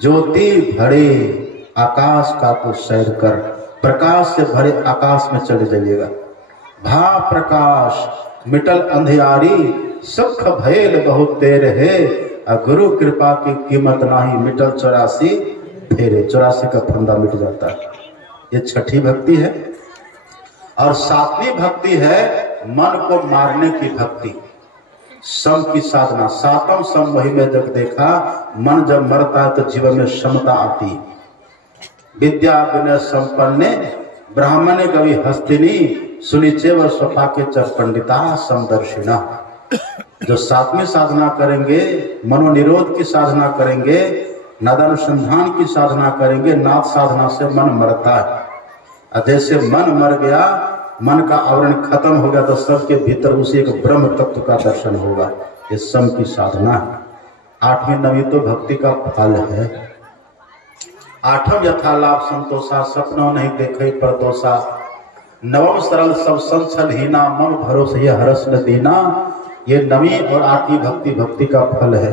ज्योति भरे आकाश का तो सैर कर, प्रकाश से भरे आकाश में चले जाइएगा। भा प्रकाश मिटल अंधियारी, सुख भैल बहुत देर है, और गुरु कृपा की कीमत नाही, मिटल 84 फेरे, 84 का फंदा मिट जाता है। ये छठी भक्ति है। और सातवीं भक्ति है मन को मारने की भक्ति, सम की साधना। सातम सम वही में जब देखा, मन जब मरता है तो जीवन में समता आती है। विद्या विनय संपन्ने ब्राह्मणे कवि हस्तिनी, सुनिचे व स्वपा के चर पंडिता समदर्शिना। जो सातवीं साधना करेंगे, मनोनिरोध की साधना करेंगे, नादानुसंधान की साधना करेंगे, नाद साधना से मन मरता है। और जैसे मन मर गया, मन का आवरण खत्म हो गया, तो सबके भीतर उसी एक ब्रह्म तत्व का दर्शन होगा। ये सम की साधना है। आठवीं नवी तो भक्ति का फल है। आठम यथा लाभ संतोषा, सपनों नहीं देखे पर दोषा। नवम सरल सब संचल हीना, मम भरोसे ये हरस न दीना। ये नवी और आठवीं भक्ति भक्ति का फल है।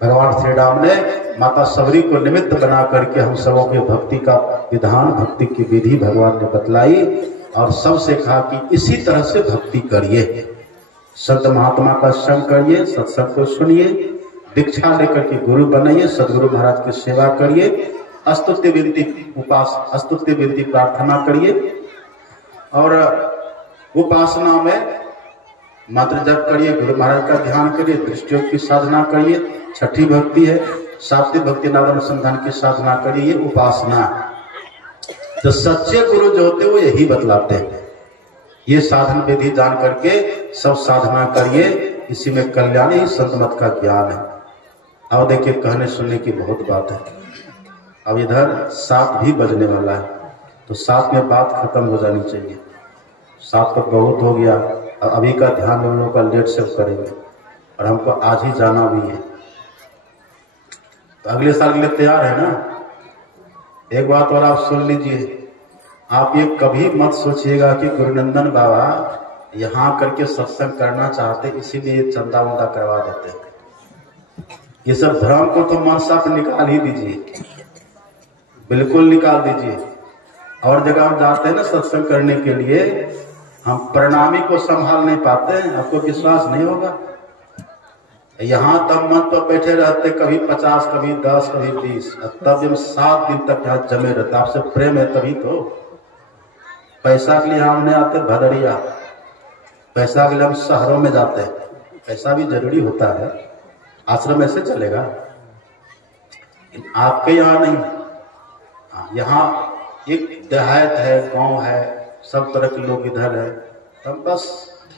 भगवान श्री राम ने माता सबरी को निमित्त बना करके हम सबों के भक्ति का विधान, भक्ति की विधि भगवान ने बतलाई, और सबसे कहा कि इसी तरह से भक्ति करिए, संत महात्मा का संग करिए, सत्संग को सुनिए, दीक्षा लेकर के गुरु बनाइए, सदगुरु महाराज की सेवा करिए, स्तुति विनती स्तुति विनती प्रार्थना करिए, और उपासना में मंत्र जप करिए, गुरु महाराज का ध्यान करिए, दृष्टि योग की साधना करिए। छठी भक्ति है। सातवीं भक्ति नादानुसंधान की साधना करिए, ये उपासना है। तो सच्चे गुरु जो होते हैं वो यही बतलाते हैं। ये साधन विधि जान करके सब साधना करिए, इसी में कल्याण ही संत मत का ज्ञान है। अब देखिए, कहने सुनने की बहुत बात है। अब इधर 7 भी बजने वाला है, तो 7 में बात खत्म हो जानी चाहिए। 7 तो बहुत हो गया, और अभी का ध्यान हम लोग का लेट से करेंगे, और हमको आज ही जाना भी है। तो अगले साल के लिए तैयार है ना? एक बात और आप सुन लीजिए, आप ये कभी मत सोचिएगा कि गुरुनंदन बाबा यहाँ करके सत्संग करना चाहते इसीलिए चंदा वंदा करवा देते हैं। ये सब भ्रम को तो मन से निकाल ही दीजिए, बिल्कुल निकाल दीजिए। और जगह हम जाते हैं ना सत्संग करने के लिए, हम प्रणामी को संभाल नहीं पाते हैं, आपको विश्वास नहीं होगा। यहाँ तब मन पर बैठे रहते, कभी 50, कभी 10, कभी 20, तब जब 7 दिन तक यहाँ जमे रहते। आपसे प्रेम है तभी तो। पैसा के लिए हम नहीं आते भदरिया, पैसा के लिए हम शहरों में जाते हैं। पैसा भी जरूरी होता है, आश्रम ऐसे चलेगा, आपके यहाँ नहीं। यहाँ एक देहात है, गांव है, सब तरह के लोग इधर है, तब बस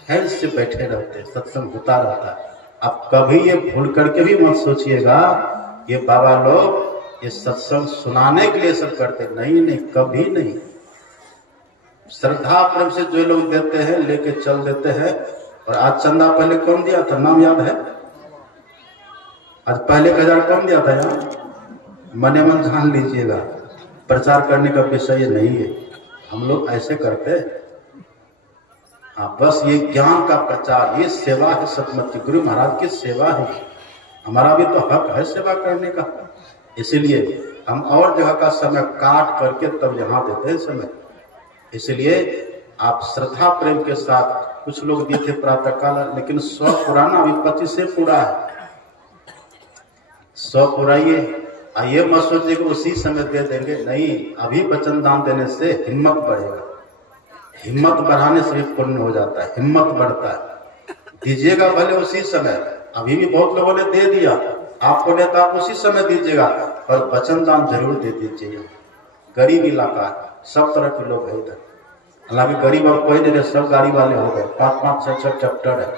हेल्थ से बैठे रहते, सत्संग होता रहता है। आप कभी ये भूल करके भी मत सोचिएगा ये बाबा लोग ये सत्संग सुनाने के लिए सब करते, नहीं नहीं, कभी नहीं। श्रद्धा प्रेम से जो लोग देते हैं लेके चल देते हैं। और आज चंदा पहले कौन दिया था, नाम याद है? आज पहले 1000 कम दिया था यहाँ, मने मन जान लीजिएगा, प्रचार करने का विषय ये नहीं है। हम लोग ऐसे करते हैं। हाँ, बस ये ज्ञान का प्रचार, ये सेवा है सतमत गुरु महाराज की सेवा है। हमारा भी तो हक है सेवा करने का, इसीलिए हम और जगह का समय काट करके तब यहाँ देते हैं समय। इसलिए आप श्रद्धा प्रेम के साथ, कुछ लोग दिए थे प्रातः काल, लेकिन 100 पुराना अभी 25 से पूरा है। 100 पुराइए, ये मत सोचिए कि उसी समय दे देंगे, नहीं। अभी वचन दान देने से हिम्मत बढ़ेगा, हिम्मत बढ़ाने से भी पुण्य हो जाता है, हिम्मत बढ़ता है। दीजिएगा भले उसी समय, अभी भी बहुत लोगों ने दे दिया, आपको नहीं तो आप उसी समय दीजिएगा, पर वचन दान जरूर दे दीजिएगा। गरीब इलाका, सब तरह के लोग है इधर, हालांकि गरीब अब कोई नहीं, सब गाड़ी वाले हो गए, 5-5 6-6 ट्रैक्टर है,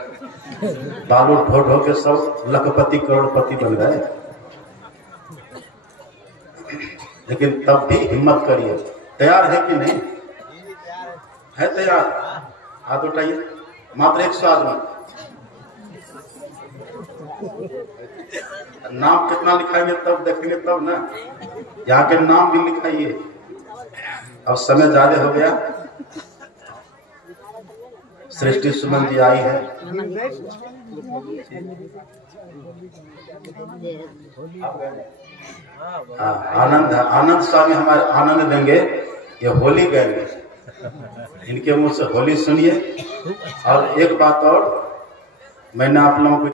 बालू ढो ढो के सब लखपति करोड़पति बन गए। लेकिन तब भी हिम्मत करिए। तैयार है कि नहीं है? तैयार? हाथ उठाइए, मात्र 100 आदमी। नाम कितना लिखाएंगे तब देखेंगे, तब ना। यहाँ के नाम भी लिखाइए। अब समय ज्यादा हो गया। सृष्टि सुमन जी आई है। आनंद स्वामी हमारे आनंद देंगे, ये होली गाएंगे। इनके मुंह से होली सुनिए। और एक बात और, मैंने आप लोगों को